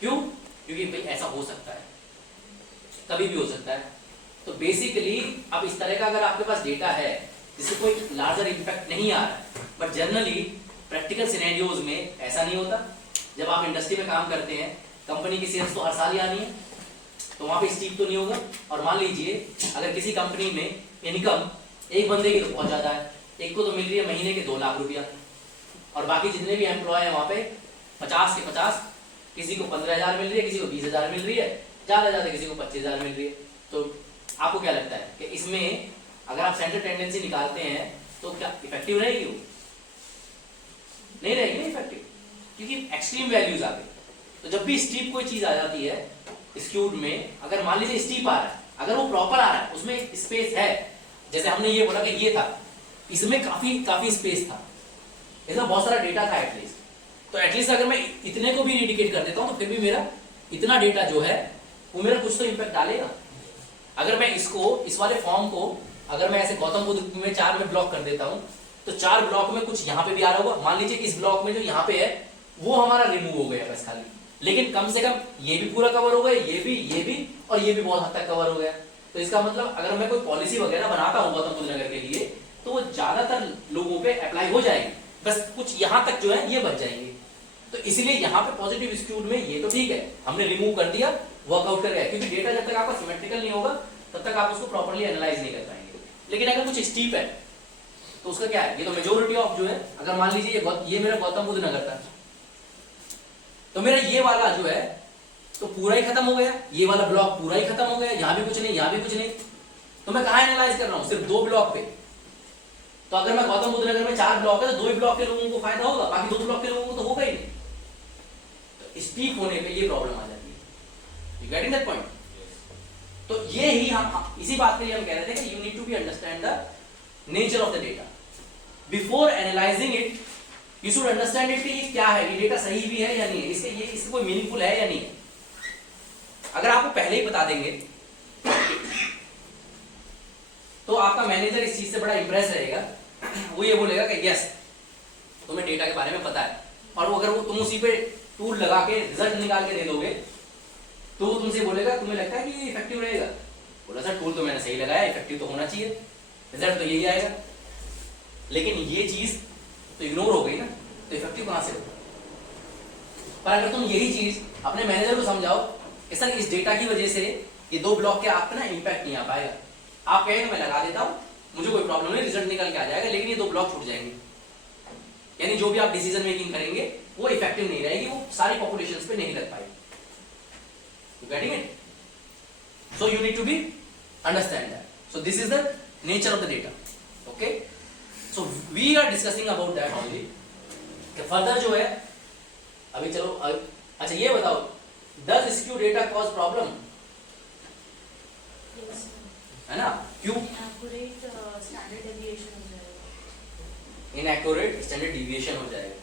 क्यों? क्योंकि भाई ऐसा हो सकता है, कभी भी हो सकता है. तो बेसिकली अब इस तरह का अगर आपके पास डेटा है जिससे कोई लार्जर इम्पैक्ट नहीं आ रहा है, बट जनरली प्रैक्टिकल सिनेरियोज में ऐसा नहीं होता. जब आप इंडस्ट्री में काम करते हैं, कंपनी की सेल्स तो हर साल ही आनी है, तो वहां पे स्टीप तो नहीं होगा. और मान लीजिए अगर किसी कंपनी में इनकम एक बंदे की तो बहुत ज्यादा है, एक को तो मिल रही है महीने के 2 लाख रुपया, और बाकी जितने भी एम्प्लॉय हैं वहां पे 50 के 50, किसी को 15,000 मिल रही है, किसी को 20,000 मिल रही है, ज्यादा किसी को 25,000 मिल रही है. तो आपको क्या लगता है कि इसमें अगर आप सेंटर टेंडेंसी निकालते हैं तो क्या इफेक्टिव रहेगी वो? नहीं रहेगी ना इफेक्टिव, क्योंकि एक्सट्रीम वैल्यूज आ गई। तो जब भी स्टीप कोई चीज आ जाती है स्क्यूड में, अगर मान लीजिए स्टीप आ रहा है, अगर वो प्रॉपर आ रहा है, उसमें स्पेस है, जैसे हमने ये बोला कि ये था, इसमें काफी स्पेस था, इसमें बहुत सारा डेटा था एटलीस्ट, तो एटलीस्ट अगर मैं इतने को भी इंडिकेट कर देता हूं तो फिर भी मेरा इतना डेटा जो है वो मेरा कुछ तो इंपैक्ट डालेगा। अगर मैं इसको, इस वाले फॉर्म को अगर मैं ऐसे गौतम बुद्ध में 4 में ब्लॉक कर देता हूं तो 4 ब्लॉक में कुछ यहाँ पे भी आ रहा होगा। मान लीजिए इस ब्लॉक में जो यहाँ पे है वो हमारा रिमूव हो गया बस खाली, लेकिन कम से कम ये भी पूरा कवर हो गया, ये भी और ये भी बहुत हद तक कवर हो गया। तो इसका मतलब अगर मैं कोई पॉलिसी वगैरह बनाता हूँ गौतम बुद्ध नगर के लिए तो वो ज्यादातर लोगों पे अप्लाई हो जाएगी, बस कुछ यहाँ तक जो है ये बच जाएंगे। तो इसलिए यहाँ पे पॉजिटिव स्क्यूड में ये तो ठीक है, हमने रिमूव कर दिया, वर्कआउट कर गया, क्योंकि डेटा जब तक आपका सिमेट्रिकल नहीं होगा तब तक आप उसको प्रॉपर्ली एनालाइज नहीं कर पाएंगे। लेकिन अगर कुछ स्टीप है तो उसका क्या है, ये तो मेजोरिटी ऑफ जो है, अगर मान लीजिए ये मेरा गौतम बुद्ध नगर था, तो मेरा ये वाला जो है तो पूरा ही खत्म हो गया, ये वाला ब्लॉक पूरा ही खत्म हो गया, यहाँ भी कुछ नहीं, यहाँ भी कुछ नहीं, तो मैं कहाँ एनालाइज कर रहा हूँ, सिर्फ 2 ब्लॉक पे। तो अगर मैं गौतम बुद्ध नगर में 4 ब्लॉक है तो 2 ही ब्लॉक के लोगों को फायदा होगा, बाकी 2 ब्लॉक के लोगों को तो होगा ही नहीं। तो स्टीप होने पे ये प्रॉब्लम आ जाती है। You getting that point? तो ये ही हम इसी बात पे हम कह रहे थे कि you need to be understand the nature of the data before analysing it. You should understand it कि ये क्या है, ये डेटा सही भी है या नहीं है, इससे कोई मीनिंगफुल है या नहीं है। अगर आपको पहले ही बता देंगे तो आपका मैनेजर इस चीज से बड़ा इंप्रेस रहेगा, वो ये बोलेगा कि यस तुम्हें डेटा के बारे में पता है, और वो अगर तुम उसी पे टूल लगा के रिजल्ट निकाल के दे दोगे तो वो तुमसे बोलेगा तुम्हें लगता है कि ये इफेक्टिव रहेगा? बोला सर टूल तो मैंने सही लगाया, इफेक्टिव तो होना चाहिए, रिजल्ट तो यही आएगा। लेकिन ये चीज तो इग्नोर हो गई ना, तो इफेक्टिव कहां से होगा? पर अगर तुम यही चीज अपने मैनेजर को समझाओ कि सर इस डेटा की वजह से ये 2 ब्लॉक के आप पे ना इंपैक्ट नहीं आ पाएगा, आप कहेंगे मैं लगा देता हूं, मुझे कोई प्रॉब्लम नहीं, रिजल्ट निकल के आ जाएगा, लेकिन ये 2 ब्लॉक छूट जाएंगे, यानी जो भी आप डिसीजन मेकिंग करेंगे वो इफेक्टिव नहीं रहेगी, वो सारी पॉपुलेशन पे नहीं लग पाएगी। You getting it? So you need to be understand that. So this is the nature of the data. Okay? So we are discussing about that only. कि further जो है अभी चलो अच्छा ये बताओ, does skew data cause problem? Yes. है ना? क्यों? Inaccurate standard deviation हो जाएगा। Inaccurate standard deviation हो जाएगा।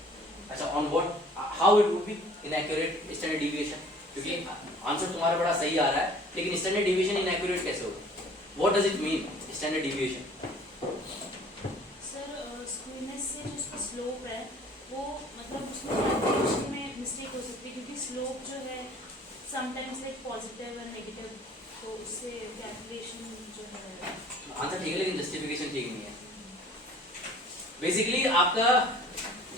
अच्छा on what? How it would be inaccurate standard deviation? क्योंकि आंसर तुम्हारा बड़ा सही आ रहा है, लेकिन स्टैंडर्ड डिवीजन इनएक्यूरेट कैसे होगा? What does it mean standard division? Sir skewness से जो स्लोप है वो मतलब उसमें कैलकुलेशन में मिस्टेक हो सकती है, क्योंकि स्लोप जो है समटाइम्स लाइक पॉजिटिव और नेगेटिव, तो उससे कैलकुलेशन जो है आंसर ठीक है लेकिन जस्टिफिकेशन ठीक नहीं है। बेसिकली आपका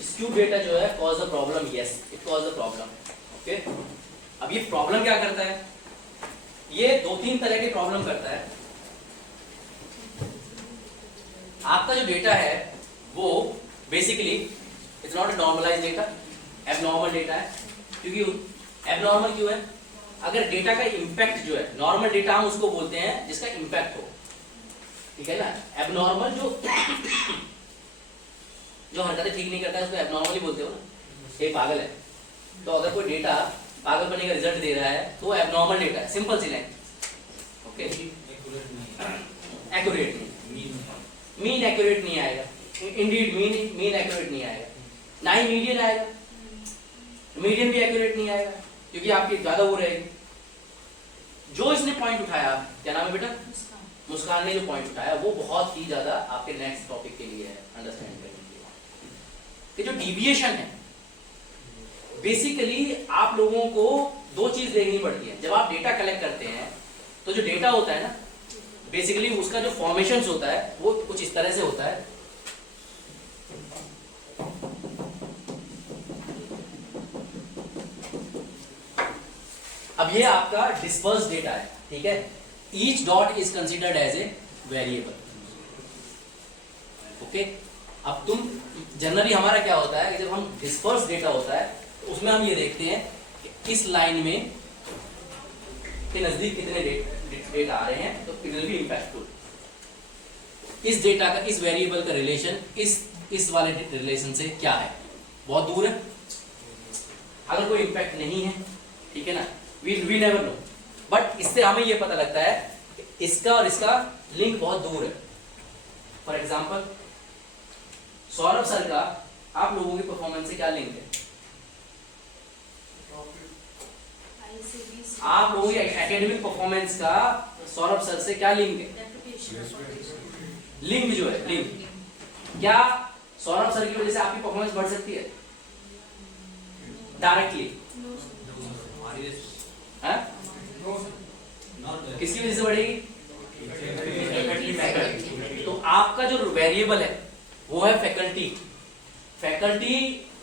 स्क्यू डेटा जो है cause a problem, yes it cause a problem. Okay, अब ये प्रॉब्लम क्या करता है? ये 2-3 तरह के प्रॉब्लम करता है। आपका जो डेटा है वो basically it's not a normalised data, abnormal data है। क्योंकि एबनॉर्मल क्यों है? अगर डेटा का इंपैक्ट जो है, नॉर्मल डेटा हम उसको बोलते हैं जिसका इंपैक्ट हो, ठीक है ना। एबनॉर्मल जो हरकतें ठीक नहीं करता है उसको एबनॉर्मल ही बोलते हो ना, ये पागल है। तो अगर कोई डेटा पागल बनने का रिजल्ट दे रहा है तो वो एबनॉर्मल डेटा है, सिंपल सी लाइन। ओके, एक्यूरेट नहीं, मीन एक्यूरेट नहीं आएगा, इंडीड मीन एक्यूरेट नहीं आएगा, ना ही मीडियन आएगा, मीडियन भी एक्यूरेट नहीं आएगा क्योंकि आपकी ज्यादा वो रहेगी। जो इसने पॉइंट उठाया, क्या नाम है बेटा? मुस्कान ने जो पॉइंट उठाया वो बहुत ही ज्यादा आपके नेक्स्ट टॉपिक के लिए है अंडरस्टैंड करने के लिए कि जो डिविएशन है बेसिकली आप लोगों को 2 चीज देखनी पड़ती है। जब आप डेटा कलेक्ट करते हैं तो जो डेटा होता है ना, बेसिकली उसका जो फॉर्मेशंस होता है वो कुछ इस तरह से होता है। अब ये आपका डिस्पर्स डेटा है, ठीक है। Each dot is considered as a variable. Okay, अब तुम जनरली हमारा क्या होता है कि जब हम डिस्पर्स डेटा होता है तो उसमें हम ये देखते हैं कि इस लाइन में के नजदीक कितने डेटा आ रहे हैं, तो इट विल बी इंपैक्टफुल। इस डेटा का, इस वेरिएबल का रिलेशन इस वाले रिलेशन से क्या है, बहुत दूर है, अगर कोई इम्पैक्ट नहीं है, ठीक है ना, वी नेवर नो, बट इससे हमें ये पता लगता है कि इसका और इसका लिंक बहुत दूर है। फॉर एग्जाम्पल सौरभ सर का आप लोगों की परफॉर्मेंस से क्या लिंक है? आप लोगों की एकेडमिक परफॉर्मेंस का सौरभ सर से क्या लिंक है? लिंक जो है, लिंक, क्या सौरभ सर की वजह से आपकी परफॉर्मेंस बढ़ सकती है डायरेक्टली? किसकी वजह से बढ़ेगी? तो आपका जो वेरिएबल है वो है फैकल्टी। फैकल्टी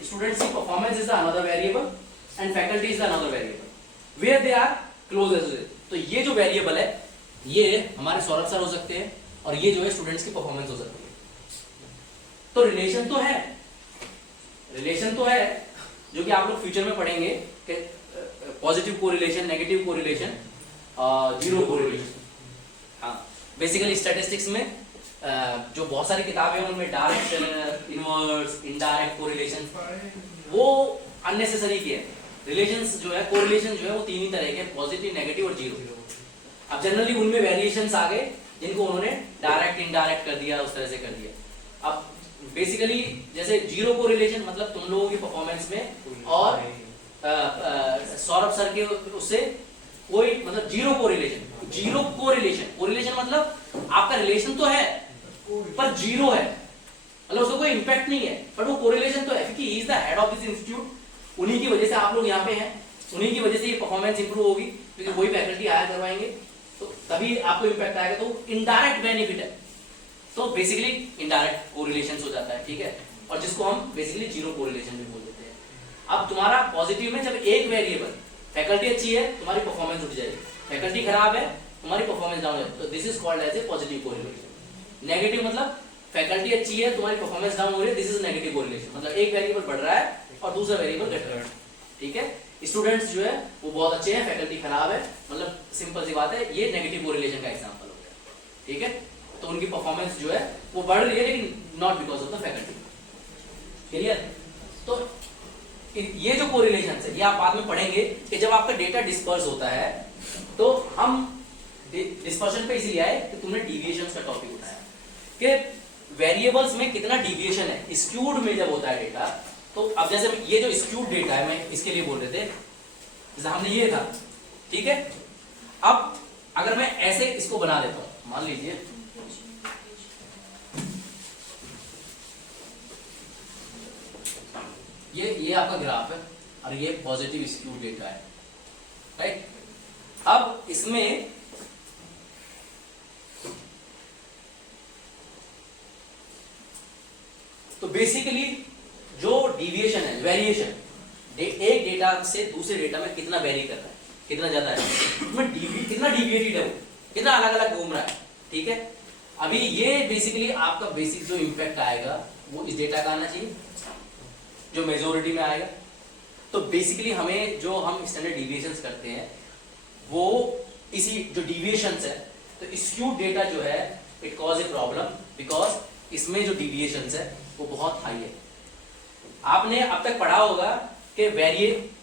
स्टूडेंट्स की performance is the another variable and faculty is the another variable where they are close associated. तो ये जो वेरिएबल है ये हमारे सौरभ सर हो सकते हैं और ये जो है स्टूडेंट्स की परफॉर्मेंस हो सकती है। तो रिलेशन तो है, रिलेशन तो है जो कि आप लोग फ्यूचर में पढ़ेंगे कि positive correlation, negative correlation, zero correlation. हाँ, बेसिकली स्टैटिस्टिक्स में जो बहुत सारी किताबें हैं उनमें डायरेक्ट, इनवर्स, इनडायरेक्ट कोरिलेशन वो अननेसेसरी के हैं। रिलेशंस जो है, कोरिलेशन जो है वो तीन ही तरह के, पॉजिटिव, नेगेटिव और जीरो। अब जनरली उनमें वेरिएशंस आ गए जिनको उन्होंने डायरेक्ट, इनडायरेक्ट कर दिया, उस तरह से कर दिया। अब बेसिकली जैसे जीरो कोरिलेशन मतलब तुम लोगों की परफॉर्मेंस में और सौरभ सर के उससे कोई मतलब zero correlation. Zero correlation, correlation मतलब आपका रिलेशन तो है पर जीरो है, मतलब उसका कोई इंपैक्ट नहीं है, पर वो कोरिलेशन तो है क्योंकि he is the head of this institute. उन्हीं की वजह से आप लोग यहाँ पे हैं, उन्हीं की वजह से ये परफॉर्मेंस इंप्रूव होगी क्योंकि वही फैकल्टी आया करवाएंगे, तो तभी आपको इंपैक्ट आएगा। तो इनडायरेक्ट बेनिफिट है, तो बेसिकली इनडायरेक्ट कोरिलेशन हो जाता है, ठीक है, और जिसको हम बेसिकली जीरो कोरिलेशन भी बोल देते हैं। अब तुम्हारा पॉजिटिव में जब एक वेरिएबल, फैकल्टी अच्छी है तुम्हारी परफॉर्मेंस उठ जाएगी, फैकल्टी खराब है तुम्हारी परफॉर्मेंस डाउन है, तो this is called as a positive correlation. Negative मतलब फैकल्टी अच्छी है तुम्हारी परफॉर्मेंस डाउन हो रही है, दिस इज नेगेटिव कोरिलेशन, मतलब एक वेरिएबल बढ़ रहा है और दूसरा वेरिएबल घट रहा है, ठीक है। स्टूडेंट्स जो है वो बहुत अच्छे हैं, फैकल्टी खराब है, मतलब सिंपल सी बात है, ये नेगेटिव कोरिलेशन का एग्जांपल हो गया, ठीक है। तो उनकी परफॉर्मेंस जो है वो बढ़ रही है लेकिन not because of the faculty, clear. तो ये जो कोरिलेशन है ये आप बाद में पढ़ेंगे कि जब आपका डेटा डिस्पर्स होता है, तो हम डिस्पर्शन पे इसीलिए आए कि तुमने डिविएशंस का टॉपिक उठाया कि वेरिएबल्स में कितना डिविएशन है स्क्यूड में जब होता है डेटा। तो अब जैसे ये जो स्क्यूड डेटा है, मैं इसके लिए बोल रहे थे, जैसे हमने ये था, ठीक है। अब अगर मैं ऐसे इसको बना देता हूं, मान लीजिए ये आपका ग्राफ है और ये पॉजिटिव स्क्यूड डेटा है, राइट। अब इसमें तो बेसिकली जो डिविएशन है, वेरिएशन, एक डेटा से दूसरे डेटा में कितना वेरी कर रहा है, कितना ज्यादा है, उसमें कितना डिविएटेड है, कितना अलग अलग घूम रहा है, ठीक है। अभी ये बेसिकली आपका बेसिक जो इंपैक्ट आएगा वो इस डेटा का आना चाहिए जो मेजोरिटी में आएगा। तो बेसिकली हमें जो हम स्टैंडर्ड डिविएशंस करते हैं वो इसी जो डिविएशंस है, तो स्क्यूड डेटा जो है it cause a problem because इसमें जो डिविएशंस है वो बहुत हाई है। आपने अब तक पढ़ा होगा कि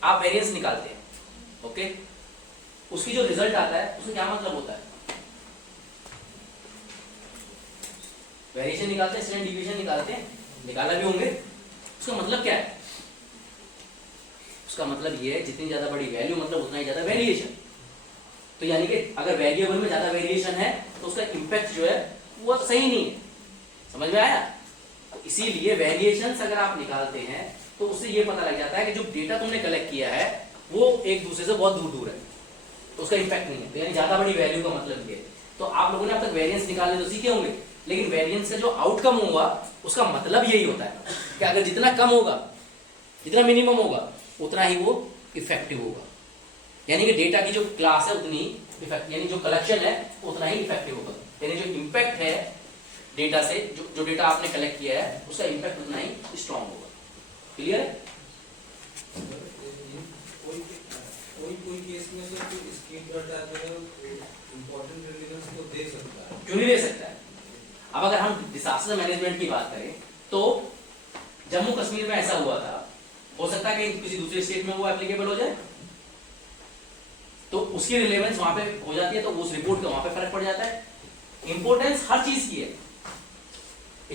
आप वेरिएंस निकालते हैं, ओके, उसकी जो रिजल्ट आता है उसमें क्या मतलब होता है, वेरिएशन निकालते हैं, स्टैंडर्ड डिविएशन निकालते हैं, निकाला भी होंगे, उसका मतलब क्या है, उसका मतलब ये है जितनी ज्यादा बड़ी वैल्यू मतलब उतना ही ज्यादा वेरिएशन। तो यानी कि अगर वेरिएबल में ज्यादा वेरिएशन है तो उसका इंपैक्ट जो है वो सही नहीं है, समझ में आया। इसीलिए वेरिएशंस अगर आप निकालते हैं तो उससे ये पता लग जाता है कि जो डेटा तुमने कलेक्ट किया है वो एक दूसरे से बहुत दूर दूर है, तो उसका इंपैक्ट नहीं है। तो यानी ज्यादा बड़ी वैल्यू का मतलब ये। तो आप लोगों ने अब तक वेरिएंस निकालने तो सीखे होंगे, लेकिन वेरिएंस का जो आउटकम होगा उसका मतलब यही होता है कि अगर जितना कम होगा, जितना मिनिमम होगा, उतना ही वो इफेक्टिव होगा। यानी कि डेटा की जो क्लास है उतनी इफेक्ट, यानी जो कलेक्शन है उतना ही इफेक्टिव होगा। यानी जो इम्पैक्ट है डेटा से, जो डेटा आपने कलेक्ट किया है उसका इम्पैक्ट उतना ही स्ट्रांग होगा। क्लियर है? कोई केस में सर कोई स्कीम डाटा जो इंपॉर्टेंट रिलेवेंस को दे सकता है, क्यों नहीं दे सकता है। अब अगर हम डिजास्टर मैनेजमेंट की बात करें तो जम्मू कश्मीर में ऐसा हुआ था है कहीं किसी दूसरे स्टेट में वो एप्लीकेबल हो जाए, तो उसकी रिलेवेंस वहां पे हो जाती है, तो उस रिपोर्ट का वहां पे फर्क पड़ जाता है। इंपॉर्टेंस हर चीज की है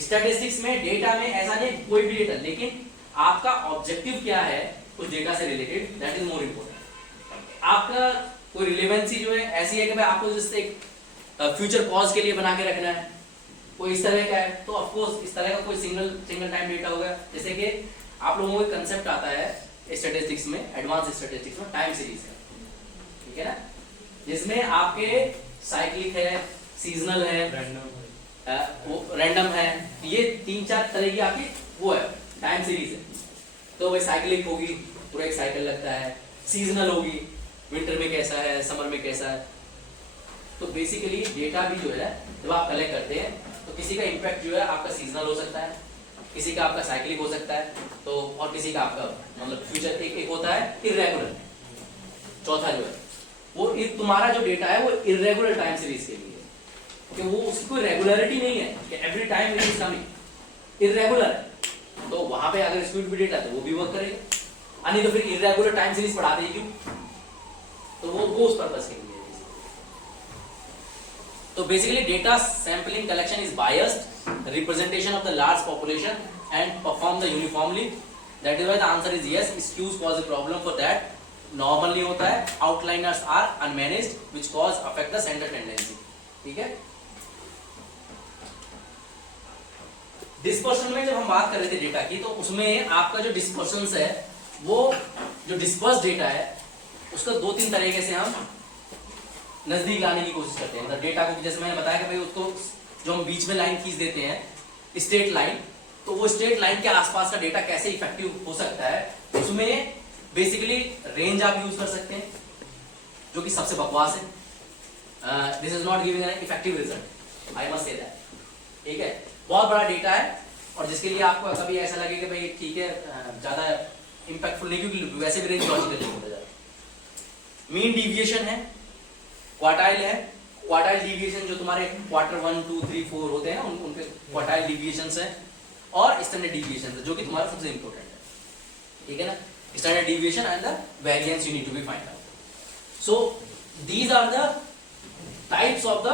स्टैटिस्टिक्स में, डेटा में ऐसा नहीं कोई भी डेटा, लेकिन आपका ऑब्जेक्टिव क्या है उस डेटा से related, that is more important. आपका कोई रिलेवेंसी जो है ऐसी है कि भाई आपको जैसे एक फ्यूचर कॉज के लिए बना के रखना है, कोई इस तरह का है, तो ऑफ कोर्स इस तरह का कोई सिंगल टाइम डेटा होगा। जैसे कि आप लोगों को कंसेप्ट आता है स्टैटिस्टिक्स में, एडवांस स्टैटिस्टिक्स में टाइम सीरीज का, ठीक है ना, जिसमें आपके साइक्लिक है, सीजनल है, रैंडम है, ये 3-4 तरह की आपकी वो है टाइम सीरीज है। तो भाई साइक्लिक होगी, पूरा एक साइकिल लगता है, सीजनल होगी, विंटर में कैसा है, समर में कैसा है। तो बेसिकली डेटा भी जो है जब आप कलेक्ट करते हैं तो किसी का इम्पैक्ट जो है आपका सीजनल हो सकता है, किसी का आपका साइक्लिक हो सकता है, तो और किसी का आपका मतलब फ्यूचर एक होता है इर्रेगुलर। चौथा जो है वो तुम्हारा जो डेटा है वो इर्रेगुलर टाइम सीरीज के लिए, कि वो उसकी कोई रेगुलरिटी नहीं है कि every time it is coming, irregular है। तो वहां पे अगर स्पीड भी डेटा तो वो भी वर्क करेगा, नहीं तो फिर इर्रेगुलर टाइम सीरीज पढ़ा देगी क्यों, तो वो उस पर्पस के लिए। तो basically data sampling collection is biased representation of the large population and perform the uniformly, that is why the answer is yes. Skews cause a problem for that, normally होता है, outliners are unmanaged which cause affect the centre tendency, ठीक है। Dispersion में जब हम बात कर रहे थे डेटा की, तो उसमें आपका जो डिस्पर्शन है, वो जो डिस्पर्स डेटा है उसका 2-3 तरीके से हम नजदीक लाने की कोशिश करते हैं। डेटा को जैसे मैंने बताया कि भाई उसको जो हम बीच में लाइन खींच देते हैं स्ट्रेट लाइन, तो वो स्ट्रेट लाइन के आसपास का डेटा कैसे इफेक्टिव हो सकता है, उसमें बेसिकली रेंज आप यूज कर सकते हैं, जो कि सबसे बकवास है। This is not giving an effective result, I must say that, ठीक है। बहुत बड़ा डेटा है और जिसके लिए आपको कभी ऐसा लगे कि भाई ठीक है ज्यादा इंपैक्टफुल नहीं, क्योंकि वैसे भी रेंज लॉजिकल नहीं होता ज्यादा। मीन डिविएशन है, क्वार्टाइल है, क्वार्टाइल डिविएशन जो तुम्हारे क्वार्टर 1, 2, 3, 4 होते हैं ना, उनके क्वार्टाइल डिविएशंस है, और स्टैंडर्ड डिविएशन है जो कि तुम्हारा सबसे इंपॉर्टेंट है, ठीक है ना। Standard deviation and the variance you need to be find out. So these are the types of the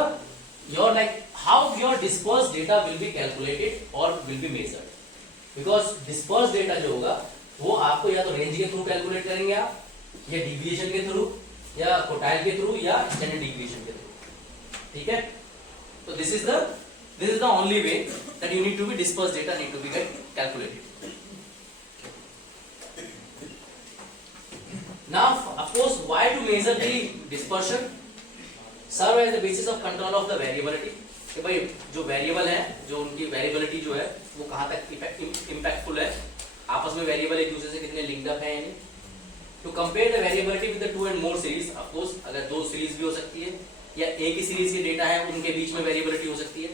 your like how your dispersed data will be calculated or will be measured, because dispersed data जो होगा वो आपको या तो range के through calculate करेंगे आप, या डिविएशन के थ्रू, या क्वार्टाइल के थ्रू, या स्टैंडर्ड डिविएशन के थ्रू, ठीक है। तो this is the only way that you need to be dispersed data need to be calculated. Now of course why to measure the dispersion, serve as the basis of control of the variability, कि भाई जो variable है, जो उनकी variability जो है वो कहाँ तक इम्पैक्टफुल है, आपस में वेरिएबल एक दूसरे से कितने लिंक्ड अप है। To compare the variability with the 2 and more series, of course अगर 2 सीरीज भी हो सकती है या एक ही सीरीज के डेटा है उनके बीच में वेरिएबिलिटी हो सकती है।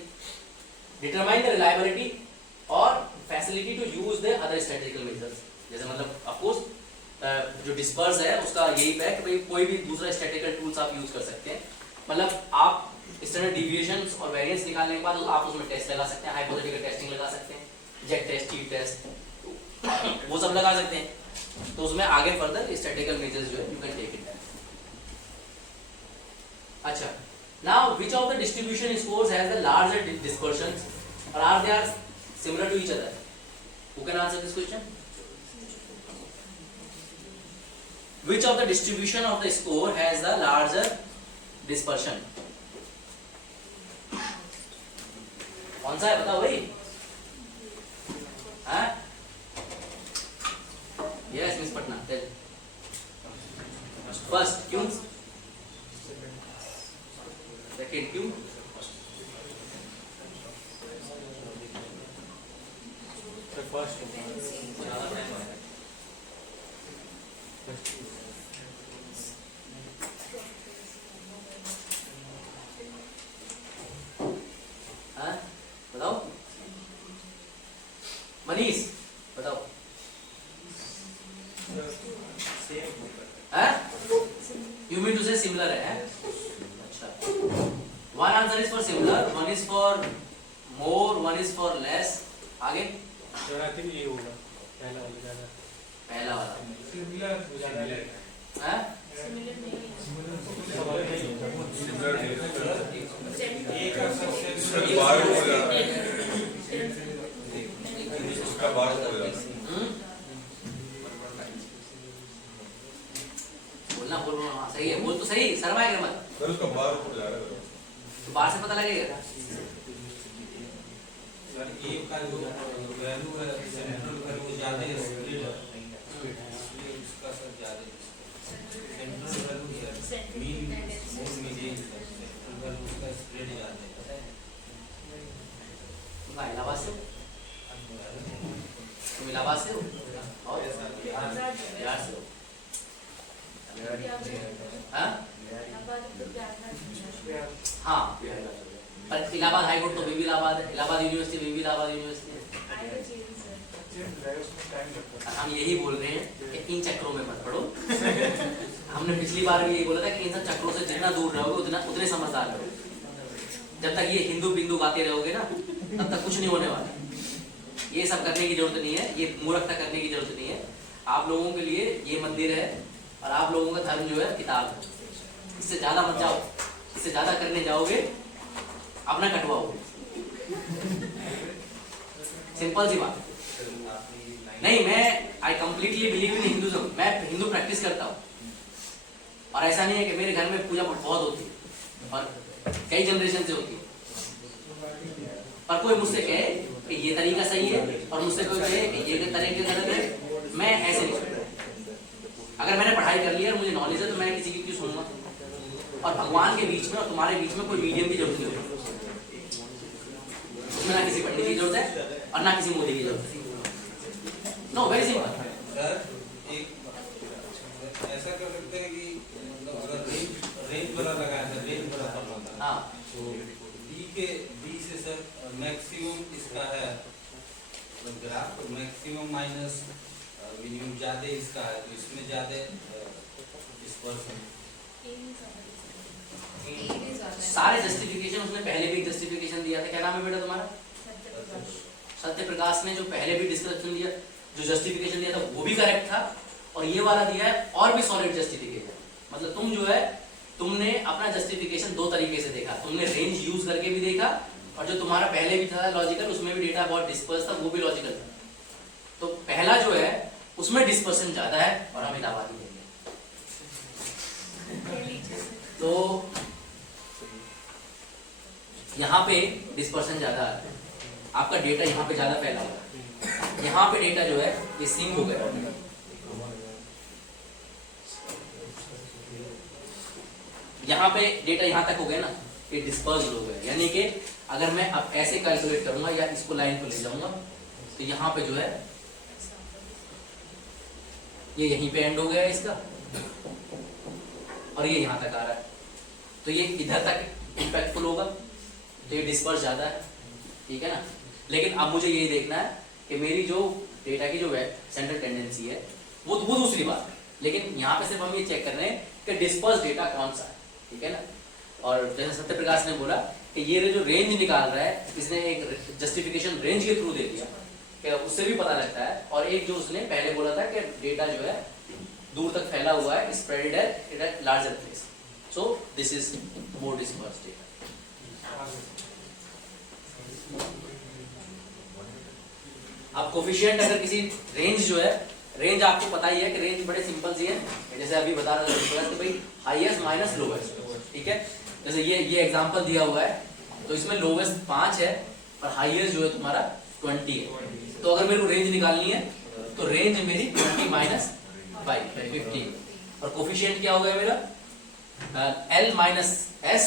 डिटरमाइन द रिलायबिलिटी और facility to use the other statistical measures, जैसे मतलब ऑफ कोर्स जो डिस्पर्स है उसका यही है कि भाई कोई भी दूसरा स्टैटिस्टिकल टूल्स आप यूज कर सकते हैं, मतलब आप स्टैंडर्ड डिविएशंस और वेरिएंस निकालने के बाद आप उसमें टेस्ट लगा सकते हैं, हाइपोथेटिकल टेस्टिंग लगा सकते हैं, जेट टेस्ट, टी टेस्ट, वो सब लगा सकते हैं। तो उसमें आगे फर्दर स्टैटिस्टिकल मेजर्स जो है यू कैन टेक इट। अच्छा, now which of the distribution scores has the larger dispersion और are they are similar to each other? Who can answer this question? Which of the distribution of the score has the larger dispersion? कौन सा है बताओ भाई? हाँ? Yes, Miss Patna. Tell. First, क्यों? Second, क्यों? हाँ? बताओ मनीष, बताओ। You mean to say similar है? अच्छा। One answer is for similar, one is for more, one is for less. आगे? ये होगा पहला वाला। पहला वाला। सिमिलर हो जाता है हैं? सिमिलर नहीं है। सिमिलर एक का सबसे उसका बार हो जाता है, उसका बार हो जाता है। बोलना बोल हाँ सही है, बोल तो सही, शर्माए कर मत। सर उसका बार हो जा रहा है। तो बाहर से पता लगेगा। सर ए का जो वैल्यू है सेंट्रल वैल्यू ज्यादा है स्प्लिट है, इसलिए उसका सर ज्यादा central value sir mean median central value उसका स्प्लिट ज्यादा है। तुम इलाहाबाद से हो? तुम इलाहाबाद से हो? और बिहार से हो? हाँ? हाँ बिहार का। पर इलाहाबाद हाई कोर्ट तो बीबी इलाहाबाद है, इलाहाबाद यूनिवर्सिटी बीबी इलाहाबाद यूनिवर्सिटी है। हम यही बोल रहे हैं कि इन चक्रों में मत पड़ो। हमने पिछली बार भी यही बोला था कि इन सब चक्रों से जितना दूर रहोगे उतने समझदार रहोगे। जब तक ये हिंदू बिंदु गाते रहोगे ना तब तक कुछ नहीं होने वाला। ये सब करने की जरूरत नहीं है, ये मूर्खता करने की जरूरत नहीं है। आप लोगों के लिए ये मंदिर है और आप लोगों का धर्म जो है किताब है। इससे ज्यादा मत जाओ, इससे ज्यादा करने जाओगे अपना कटवाओगे। सिंपल सी बात। नहीं, मैं I completely believe in Hinduism, मैं हिंदू प्रैक्टिस करता हूँ। और ऐसा नहीं है कि मेरे घर में पूजा बहुत होती है और कई जनरेशन से होती है। पर कोई मुझसे कहे कि ये तरीका सही है और मुझसे कोई कहे कि ये तरीका गलत है, मैं ऐसे नहीं सुनता। अगर मैंने पढ़ाई कर ली और मुझे नॉलेज है तो मैं किसी की क्यों सुनूंगा। और भगवान के बीच में और तुम्हारे बीच में कोई मीडियम की जरूरत नहीं होती। उसमें ना किसी पंडित की जरूरत है और ना किसी मोदी की जरूरत है। Know very simple. सर एक ऐसा कर सकते हैं कि मतलब अगर रेंज वाला लगाया था, रेंज वाला फॉर्मूला था, हाँ तो डी से सर मैक्सिमम इसका है ग्राफ, मैक्सिमम माइनस मिनिमम ज्यादा इसका है, तो इसमें ज्यादा डिस्पर्शन। सारे जस्टिफिकेशन उसने पहले भी जस्टिफिकेशन दिया था। क्या नाम है बेटा तुम्हारा? सत्य प्रकाश ने जो पहले भी डिस्क्रिप्शन दिया, जो जस्टिफिकेशन दिया था वो भी करेक्ट था और ये वाला दिया है और भी सॉलिड जस्टिफिकेशन। मतलब तुम जो है तुमने अपना जस्टिफिकेशन दो तरीके से देखा। तुमने रेंज यूज करके भी देखा और जो तुम्हारा पहले भी था लॉजिकल, उसमें भी डेटा बहुत डिस्पर्स था, वो भी लॉजिकल था। तो पहला जो है उसमें डिस्पर्सन ज्यादा है और हम इलाहाबादी देंगे। तो यहाँ पे डिस्पर्सन ज्यादा है, आपका डेटा यहाँ पे ज्यादा फैला हुआ है। यहाँ पे डेटा जो है ये सिंक हो गया। यहाँ पे डेटा यहाँ तक हो गया ना, ये डिस्पर्स हो गया। यानी कि अगर मैं अब ऐसे कैलकुलेट करूंगा या इसको लाइन पर ले जाऊंगा तो यहाँ पे जो है ये यहीं पे एंड हो गया इसका और ये यहाँ तक आ रहा है, तो ये इधर तक इम्पैक्टफुल होगा। तो ये डिस्पर्स ज्यादा है, ठीक है ना। लेकिन अब मुझे यही देखना है कि मेरी जो डेटा की जो है सेंट्रल टेंडेंसी है वो दूसरी बात है। लेकिन यहाँ पे सिर्फ हम ये चेक कर रहे हैं कि डिस्पर्स डेटा कौन सा है, ठीक है ना। और जैसे सत्य प्रकाश ने बोला कि ये जो रेंज निकाल रहा है, इसने एक जस्टिफिकेशन रेंज के थ्रू दे दिया कि उससे भी पता लगता है। और एक जो उसने पहले बोला था कि डेटा जो है दूर तक फैला हुआ है, स्प्रेडेड है at larger place, so this is more disperse data. अब कोफिशिएंट अगर किसी रेंज जो है, रेंज आपको पता ही है कि रेंज बड़े सिंपल सी है। जैसे अभी बता रहा था कि भाई हाईएस्ट माइनस लोवेस्ट, ठीक है। जैसे ये एग्जांपल दिया हुआ है तो इसमें लोवेस्ट 5 है और हाईएस्ट जो है तुम्हारा 20 है। तो अगर मेरे को रेंज निकालनी है तो रेंज मेरी 20 माइनस 5 15 और कोफिशिएंट क्या हो गया मेरा L minus S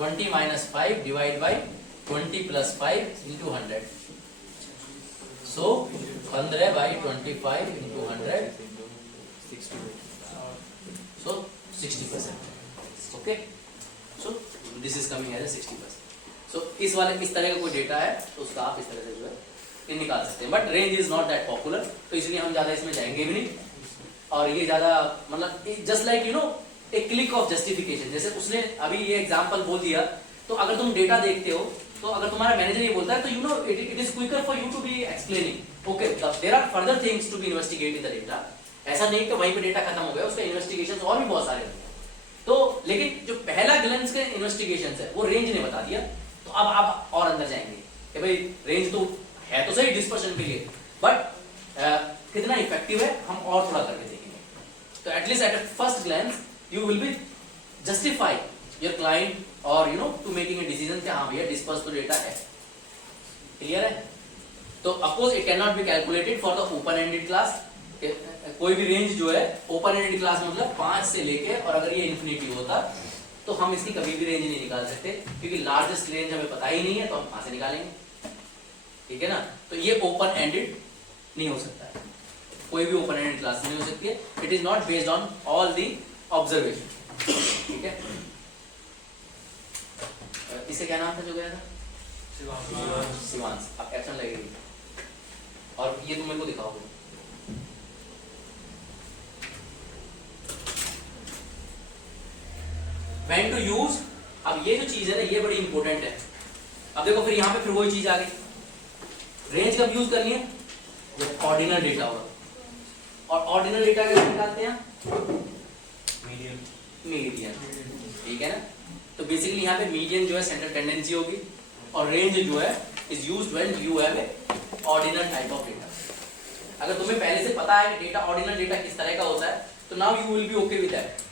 20 minus 5 divide by 20 plus 5 into 100। So 15 by 25 into 100, so 60%. Okay, so this is coming as a 60%. So इस तरह का कोई डेटा है तो उसका आप इस तरह से जो है ये निकाल सकते हैं। But range is not that popular, तो इसलिए हम ज्यादा इसमें जाएंगे भी नहीं। और ये ज्यादा मतलब just like you know A click of justification. जैसे उसने अभी ये एग्जाम्पल बोल दिया, तो अगर तुम डेटा देखते हो तो अगर तुम्हारा मैनेजर ये बोलता है तो you know it is quicker for you to be explaining okay there are further things to be investigate in the data ऐसा नहीं कि वहीं पे डेटा खत्म हो गया, उसका इन्वेस्टिगेशन और भी बहुत सारे होंगे। तो लेकिन जो पहला ग्लिम्स के इन्वेस्टिगेशन है वो रेंज ने बता दिया। तो अब आप और अंदर जाएंगे कि भाई रेंज तो है तो सही डिस्पर्शन के लिए, बट कितना इफेक्टिव है हम और थोड़ा करके देखेंगे। तो at least at first glance you will be justify your client और you know to making a decision कि हाँ भैया डिस्पर्स तो डेटा है। क्लियर है? तो of course it can not be calculated for the open ended class. कोई भी रेंज जो है ओपन एंडेड क्लास मतलब 5 से लेके, और अगर ये इन्फिनिटी होता तो हम इसकी कभी भी रेंज नहीं निकाल सकते, क्योंकि लार्जेस्ट रेंज हमें पता ही नहीं है, तो हम कहां से निकालेंगे? ठीक है ना? तो ये ओपन एंडेड नहीं हो सकता है, कोई भी ओपन एंडेड क्लास नहीं हो सकती है। It is not based on all the observation. ठीक है? इसे क्या नाम था जो गया था? शिवांश। अब एक्शन लगेगी और ये तुम मेरे को दिखाओगे। When to use, अब ये जो चीज है ना ये बड़ी इंपॉर्टेंट है। अब देखो फिर यहाँ पे फिर वही चीज आ गई, रेंज कब यूज करनी है? जब ऑर्डिनल डेटा होगा। और ऑर्डिनल डेटा कैसे निकालते हैं? मीडियन। ठीक है ना? तो बेसिकली यहाँ पे मीडियन जो है सेंट्रल टेंडेंसी होगी, और रेंज जो है is used when you have a ordinal type of data. अगर तुम्हें पहले से पता है कि डेटा ऑर्डिनल डेटा किस तरह का होता है, तो now you will B okay with that.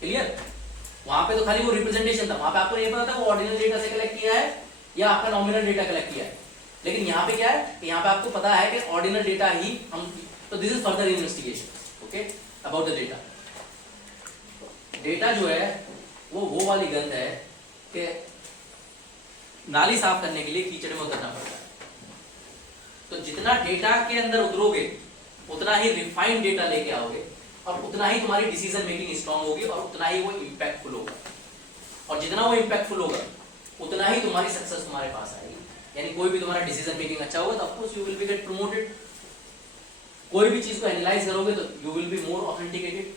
Clear? वहां पे तो खाली वो रिप्रेजेंटेशन था, वहां पे आपको ये पता था वो ऑर्डिनल डेटा से कलेक्ट किया है या आपका नॉमिनल डेटा कलेक्ट किया है। लेकिन यहाँ पे क्या है कि यहाँ पे आपको पता है कि ऑर्डिनल डेटा ही हम, तो this is further investigation okay about the data. Data जो है वो वाली गंध है कि नाली साफ करने के लिए कीचड़ में उतरना पड़ता है। तो जितना डेटा के अंदर उतरोगे उतना ही रिफाइंड डेटा लेके आओगे, और उतना ही तुम्हारी डिसीजन मेकिंग स्ट्रांग होगी, और उतना ही वो इंपैक्टफुल होगा। और जितना वो इंपैक्टफुल होगा उतना ही तुम्हारी सक्सेस तुम्हारे पास आएगी। यानी कोई भी तुम्हारा डिसीजन मेकिंग अच्छा होगा तो of course you will be get promoted. कोई भी चीज को एनालाइज करोगे तो you will be more authenticated.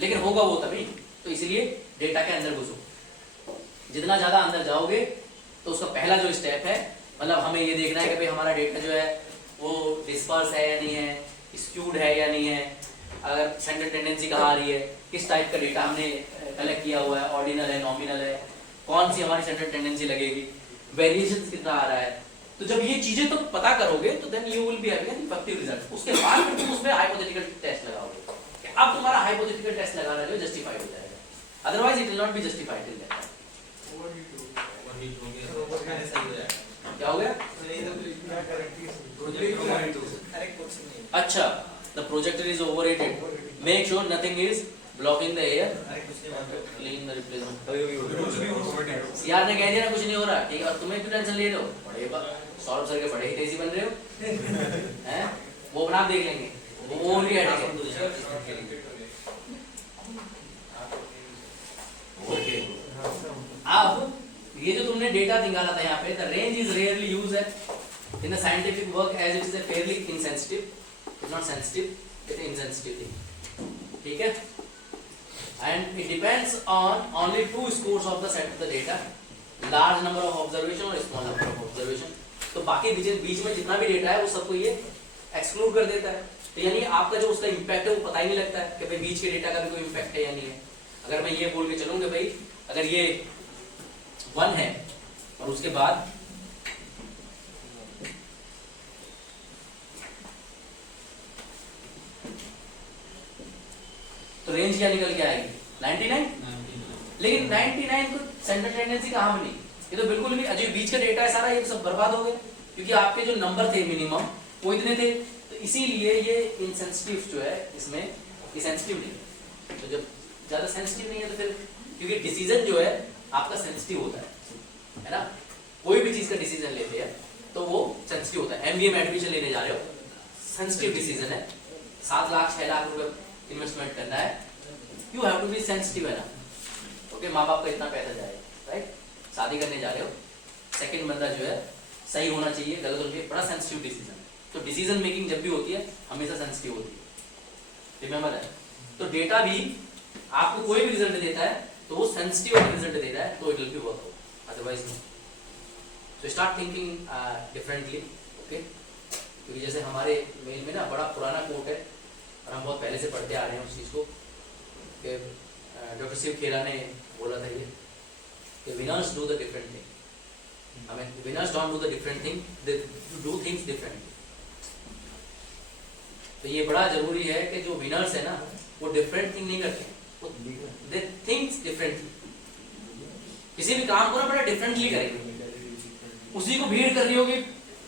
लेकिन होगा वो तभी, तो इसलिए डेटा के अंदर घुसो। जितना ज्यादा अंदर जाओगे तो उसका पहला जो स्टेप है, मतलब हमें ये देखना है कि भाई हमारा डेटा जो है वो डिस्पर्स है या नहीं है, स्क्यूड है या नहीं है, अगर सेंट्रल टेंडेंसी कहाँ आ रही है, किस टाइप का डेटा हमने कलेक्ट किया हुआ है, ऑर्डिनल है, नॉमिनल है, कौन सी हमारी सेंट्रल टेंडेंसी लगेगी, वेरिएशन कितना आ रहा है। तो जब ये चीजें तो पता करोगे तो then you will be having an effective result. उसके बाद फिर तुम उसमें हाइपोथेटिकल टेस्ट लगाओगे। अब तुम्हारा हाइपोथेटिकल टेस्ट लगाना जो जस्टिफाइड हो जाएगा, otherwise it will not be justified till that. क्या हो गया? अच्छा, the projector is overrated. Make sure nothing is blocking the air. Clean the replacement. यार ने कह दिया ना कुछ नहीं हो रहा, ठीक है? और तुम्हें क्यों टेंशन ले रहे हो? बड़े सौरभ सर के बड़े ही तेजी बन रहे हो, हैं? वो अपना देख लेंगे, वो ओनली हेडेक है। अब ये जो तुमने डेटा निकाला था यहाँ पे, the range is rarely used in the scientific work as it is a fairly insensitive. It's not sensitive, it's insensitive thing. ठीक है? And it depends on only two scores of the set of the data, large number of observation और small number of observation. तो बाकी बीच में जितना भी data है वो सबको ये एक्सक्लूड कर देता है। तो यानी आपका जो उसका इम्पैक्ट है वो पता ही नहीं लगता है कि भाई बीच के डेटा का भी कोई इम्पैक्ट है या नहीं है। अगर मैं ये बोल के चलूँ कि भाई अगर ये 1 है और उसके बाद तो रेंज क्या निकल के आएगी? 99। लेकिन 99 को सेंट्रल टेंडेंसी कहाँ बनी? ये तो बिल्कुल भी अजीब बीच का डेटा है सारा, ये सब बर्बाद हो गए, क्योंकि आपके जो नंबर थे मिनिमम वो इतने थे। तो इसीलिए ये इनसेंसिटिव जो है इसमें ये सेंसिटिव नहीं। तो जब ज्यादा सेंसिटिव नहीं है तो फिर, क्योंकि डिसीजन जो है आपका सेंसिटिव होता है ना? कोई भी चीज का डिसीजन लेते हैं तो वो सेंसिटिव होता है। एमबीए में एडमिशन लेने जा रहे हो, सेंसिटिव डिसीजन है, 7 लाख 6 लाख रुपए इन्वेस्टमेंट करना है, you have to be sensitive है ना? ओके, माँ बाप का इतना पैसा जाएगा, राइट? शादी करने जा रहे हो, सेकंड बंदा जो है सही होना चाहिए, गलत होना चाहिए, बड़ा सेंसिटिव डिसीजन। तो डिसीजन मेकिंग जब भी होती है हमेशा सेंसिटिव होती है, रिमेंबर है? तो डेटा भी आपको कोई भी रिजल्ट देता है तो वो सेंसिटिव रिजल्ट देता है, तो it will be work, otherwise no. So start thinking differently, okay? क्योंकि जैसे हमारे मेल में ना बड़ा पुराना कोट है और हम बहुत पहले से पढ़ते आ रहे हैं उस चीज़ को कि डॉक्टर शिव खेरा ने बोला था ये कि winners do the different thing. I mean winners don't do the different thing, they do things different. तो ये बड़ा जरूरी है कि जो विनर्स है ना वो डिफरेंट थिंग नहीं करते, वो दे थिंक्स डिफरेंटली। किसी भी काम को ना बड़ा डिफरेंटली करेंगे, उसी को भीड़ कर रही होगी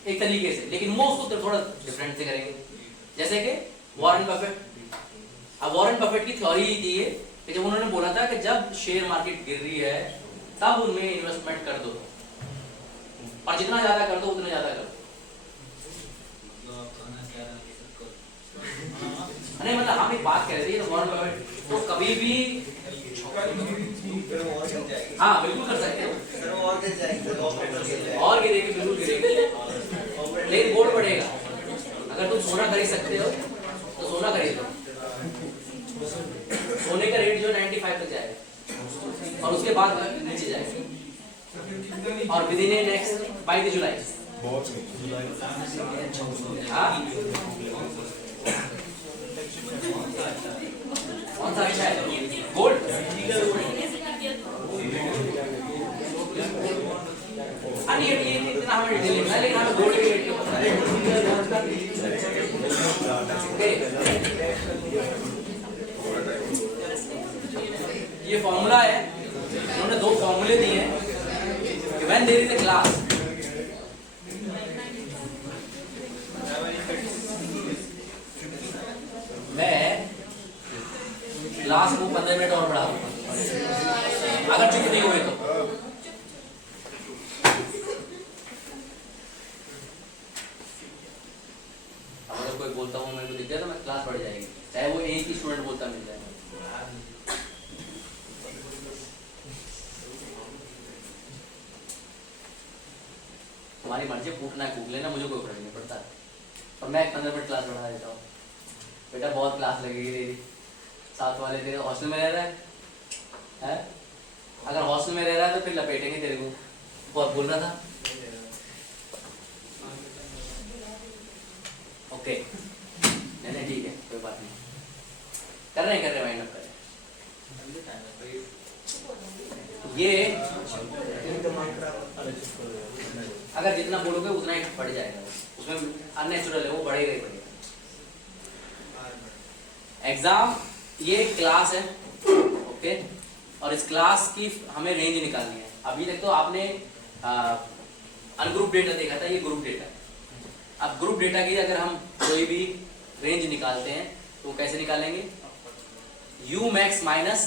एक तरीके से, लेकिन वो उसको थोड़ा डिफरेंट से करेंगे। जैसे कि वॉरेन बफेट, अब वॉरेन बफेट की थ्योरी थी ये कि जब उन्होंने बोला था कि जब शेयर मार्केट गिर रही है तब उनमें इन्वेस्टमेंट कर दो, और जितना ज्यादा कर दो उतना ज्यादा कर दो। नहीं मतलब हम एक बात कह रहे थे, वॉरेन बफेट तो कभी भी हाँ बिल्कुल कर सकते हो और गिरेगी, बिल्कुल गिरेगी, लेकिन गोल्ड बढ़ेगा। अगर तुम सोना खरीद सकते हो तो सोना खरीद लो, सोने का रेट जो 95 तक जाएगा और उसके बाद नीचे जाएगा, और with in next by the जुलाई। कौन सा अच्छा है? गोल्ड। ये इतना हमें डिटेल लिखना है, लेकिन हमें गोल्ड के रेट के पता है। ये फॉर्मूला है, उन्होंने दो फॉर्मूले दिए हैं कि when there is a class, मैं क्लास को 15 मिनट और बढ़ाऊंगा अगर चुप नहीं हुए तो। अगर कोई बोलता हूँ मेरे को दिख जाए तो मैं क्लास बढ़ जाएगी, चाहे वो एक ही स्टूडेंट बोलता मिल जाए। तुम्हारी मर्जी, कूटना है कूट लेना, मुझे कोई फर्क नहीं पड़ता, और मैं 15 मिनट क्लास बढ़ा देता हूँ। बेटा बहुत क्लास लगेगी तेरी, साथ वाले तेरे हॉस्टल में रह रहा है? अगर हॉस्टल में रह रहा है तो फिर लपेटेंगे तेरे को। बहुत बोल रहा था। ओके नहीं ठीक है, कोई बात नहीं, कर रहे वाइंड अप कर रहे। ये अगर जितना बोलोगे उतना ही बढ़ जाएगा, उसमें अननेचुरल है, वो बढ़ेगा ही बढ़ेगा। एग्जाम ये क्लास है, ओके, और इस क्लास की हमें रेंज निकालनी है। अभी तक तो आपने अनग्रुप डेटा देखा था, ये ग्रुप डेटा। अब ग्रुप डेटा की अगर हम कोई भी रेंज निकालते हैं तो कैसे निकालेंगे? You max minus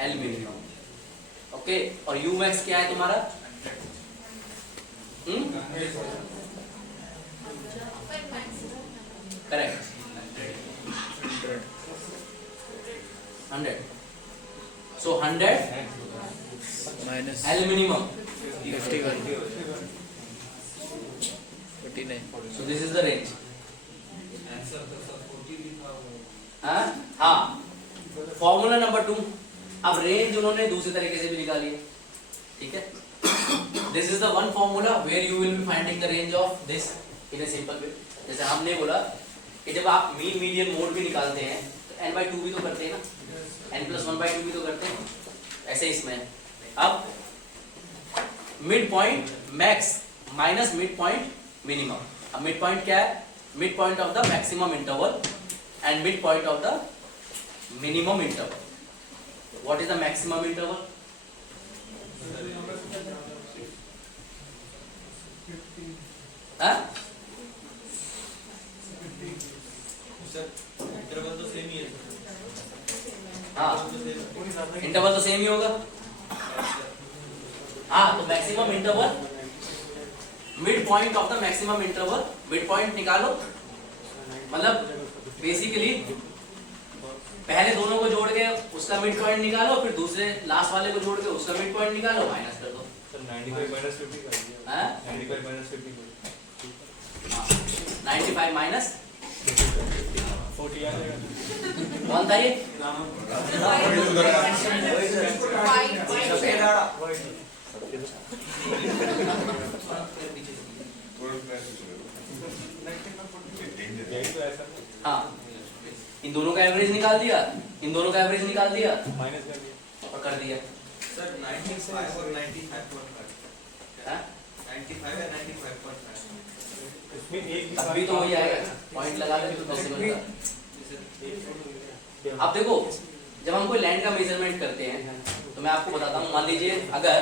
L minimum, okay, और यू मैक्स क्या है तुम्हारा? Correct, 100। So 100 minus L minimum 49। so this is the range। Answer तो सब 40 लिखा हुआ है। हाँ, फॉर्मूला नंबर 2। अब रेंज उन्होंने दूसरे तरीके से भी निकाली है, ठीक है। This is the one formula where you will be finding the range of this in a simple way. जैसे हमने बोला कि जब आप मीन मीडियन मोड भी निकालते हैं तो n/2 भी तो करते हैं ना, n+1/2 भी तो करते हैं, ऐसे इसमें। अब mid point max minus mid point minimum. अब मिड पॉइंट क्या है? Mid point of the maximum interval and mid point of the minimum interval. What is the maximum interval? Interval तो सेम ही है। हाँ, इंटरवल तो सेम ही होगा। हाँ, तो maximum interval, mid point of the maximum interval, mid point निकालो। मतलब basically पहले दोनों को जोड़ के उसका मिड पॉइंट निकालो, फिर दूसरे लास्ट वाले को जोड़ के उसका मिड पॉइंट निकालो, माइनस कर दो। सर 95 माइनस 50 कर दिया। हाँ? 95 माइनस 50 95 माइनस 40 आ जाएगा। कौन था ये? यही तो ऐसा हाँ, इन दोनों का एवरेज निकाल दिया, इन दोनों का एवरेज निकाल दिया माइनस कर दिया। और कर दिया। सर 95 और 95.5 हाँ? 95 या 95.5 इसमें एक तब भी तो वही आएगा, पॉइंट लगा दे तो पॉसिबल था। अब देखो, जब हम कोई लैंड का मेजरमेंट करते हैं तो मैं आपको बताता हूँ, मान लीजिए अगर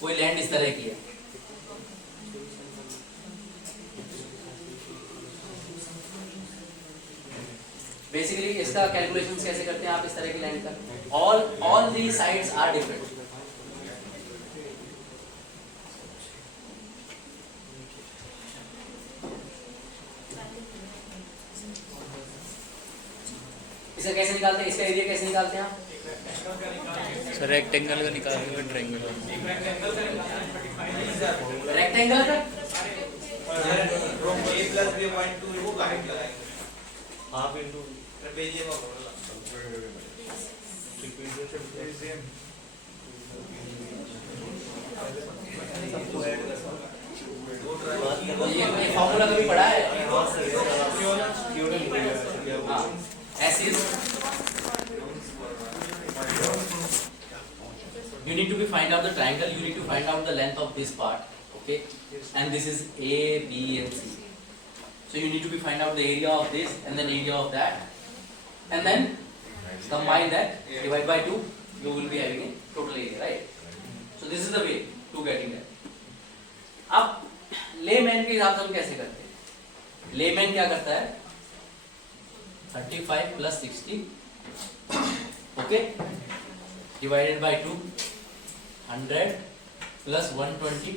कोई लैंड इस तरह की है, बेसिकली इसका कैलकुलेशन कैसे करते हैं आप इस तरह की लैंड का, all the sides are different. इसका कैसे निकालते हैं, इसका एरिया कैसे निकालते हैं आप? सर रेक्टेंगल का निकालेंगे फिर ट्रायंगल का। रेक्टेंगल का a plus b/2 वो काहे लगाएंगे हाफ इनटू ट्रेपेजियम और ये फॉर्मूला कभी पढ़ा है? हाँ, ऐसे you need to be find out the triangle, you need to find out the length of this part, okay, and this is A, B and C, so you need to be find out the area of this and then area of that, and then combine that, divide by 2, you will be having a total area, right? So this is the way to getting that. अब layman के हिसाब से हम कैसे करते हैं? Layman क्या करता है? 35 plus 60, okay, divided by 2, 100 plus 120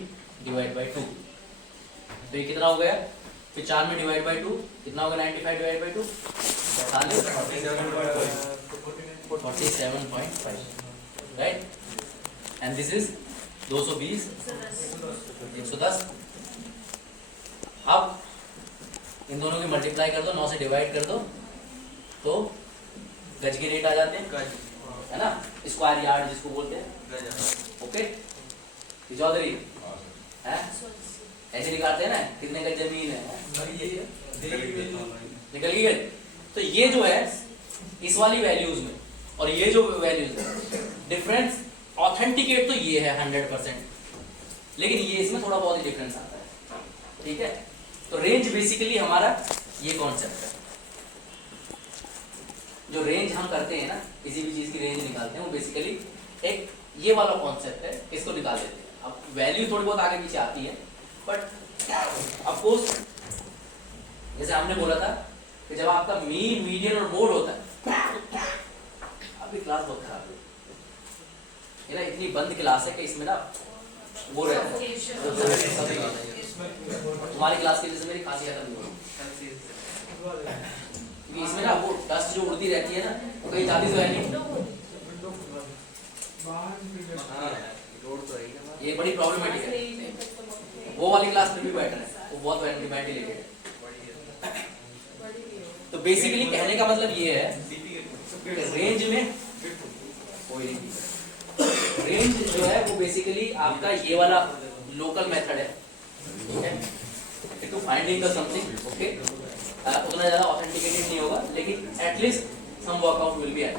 divided by 2, तो ये कितना हो गया? फिर 4 में डिवाइड बाई 2 कितना होगा? 95 divide by 2 47.5, right, and this is 220 110। अब इन दोनों की मल्टीप्लाई कर दो, 9 से डिवाइड कर दो तो गज के रेट आ जाते हैं, है ना, स्क्वायर यार्ड जिसको बोलते हैं, ओके। चौधरी है ऐसे निकालते हैं ना, कितने का जमीन है, निकल गई। तो ये जो है इस वाली वैल्यूज में और ये जो वैल्यूज है डिफरेंस ऑथेंटिकेट तो ये है 100%, लेकिन ये इसमें थोड़ा बहुत ही डिफरेंस आता है, ठीक है। तो रेंज बेसिकली हमारा ये कॉन्सेप्ट है, जो रेंज हम करते हैं ना, किसी भी चीज की रेंज निकालते हैं, वो बेसिकली एक ये वाला कॉन्सेप्ट है, इसको निकाल देते हैं। अब वैल्यू थोड़ी बहुत आगे पीछे आती है, बट ऑफ कोर्स जैसे हमने बोला था कि जब आपका मीन, मीडियन और मोड होता है, अभी क्लास बहुत खराब है ना, इतनी बंद क्लास है कि इसमें ना वो रहता है, तुम्हारी क्लास की वजह से मेरी खांसी खत्म नहीं होगी, क्योंकि इसमें ना वो डस्ट जो उड़ती रहती है ना, वो कहीं जाती तो है नहीं, ये बड़ी प्रॉब्लमेटिक है। वो वाली क्लास में भी बेटर है, वो बहुत वेंटिलेटेड है। तो बेसिकली कहने का मतलब ये है कि रेंज में कोई नहीं, रेंज जो है वो बेसिकली आपका ये वाला लोकल मेथड है, ठीक है, to finding the something, okay. उतना ज्यादा ऑथेंटिकेटेड नहीं होगा, लेकिन at least some workout will be at.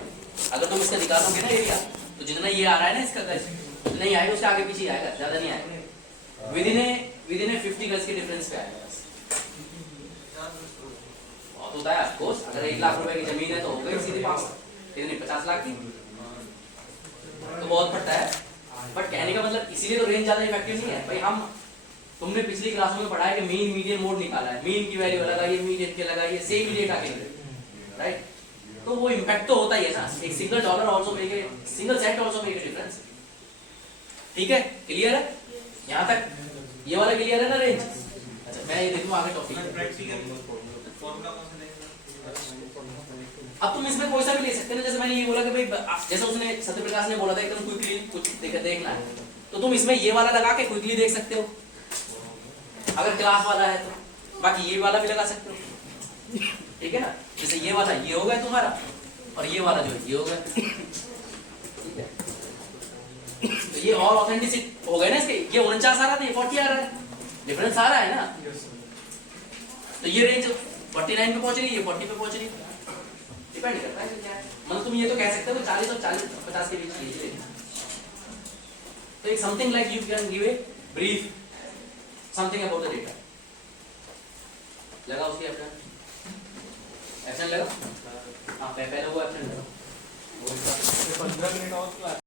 अगर तुम इसका निकालोगे ना एरिया, तो जितना ये आ रहा है ना इसका गज, उतना ही आएगा, उसके आगे पीछे आएगा, ज्यादा नहीं आएगा, विद इन 50 गज के डिफरेंस पे आएगा बस। बहुत होता है ऑफ कोर्स, अगर 1 लाख रुपए की जमीन है तो हो गई सीधे 50 लाख की, तो बहुत पड़ता है। बट कहने का मतलब इसीलिए तो रेंज ज्यादा इफेक्टिव नहीं है भाई। हम तुमने पिछली क्लासों में पढ़ा है कि मीन, मीडियन, मोड निकाला है, मीन की वैल्यू लगाइए, मीडियन के लगाइए, सेम ही डेटा के लिए, राइट। तो वो इम्पैक्ट तो होता ही है ना, एक single dollar also make a, single cent also make a difference, ठीक है, क्लियर है यहाँ तक? ये वाला क्लियर है ना रेंज? अच्छा मैं ये देखूं आगे टॉपिक। अब तुम इसमें कोई सा भी ले सकते हो, जैसे मैंने ये बोला कि भाई जैसे उसने सत्यप्रकाश ने बोला था एकदम क्विकली कुछ देखना है, तो तुम इसमें ये वाला लगा के क्विकली देख सकते हो अगर क्लास वाला है तो, बाकी ये वाला भी लगा सकते हो, ठीक है ना। जैसे ये वाला ये हो गया तुम्हारा, और ये वाला जो ये हो गया, ठीक है। तो ये और ऑथेंटिसिटी हो गए ना इसके, ये 49 आ रहा था, ये 40 आ रहा है, डिफरेंस आ रहा है ना, तो ये रेंज 49 पे पहुंच रही है, ये 40 पे पहुंच रही है, डिपेंड करता है कि क्या है। मतलब तुम ये तो कह सकते हो 40 और 50 के बीच की है। तो एक something like you can give a brief something about the data. लगा उसके एप्शन लगा? हाँ पहले वो एप्शन लगा। 15 मिनट और क्लास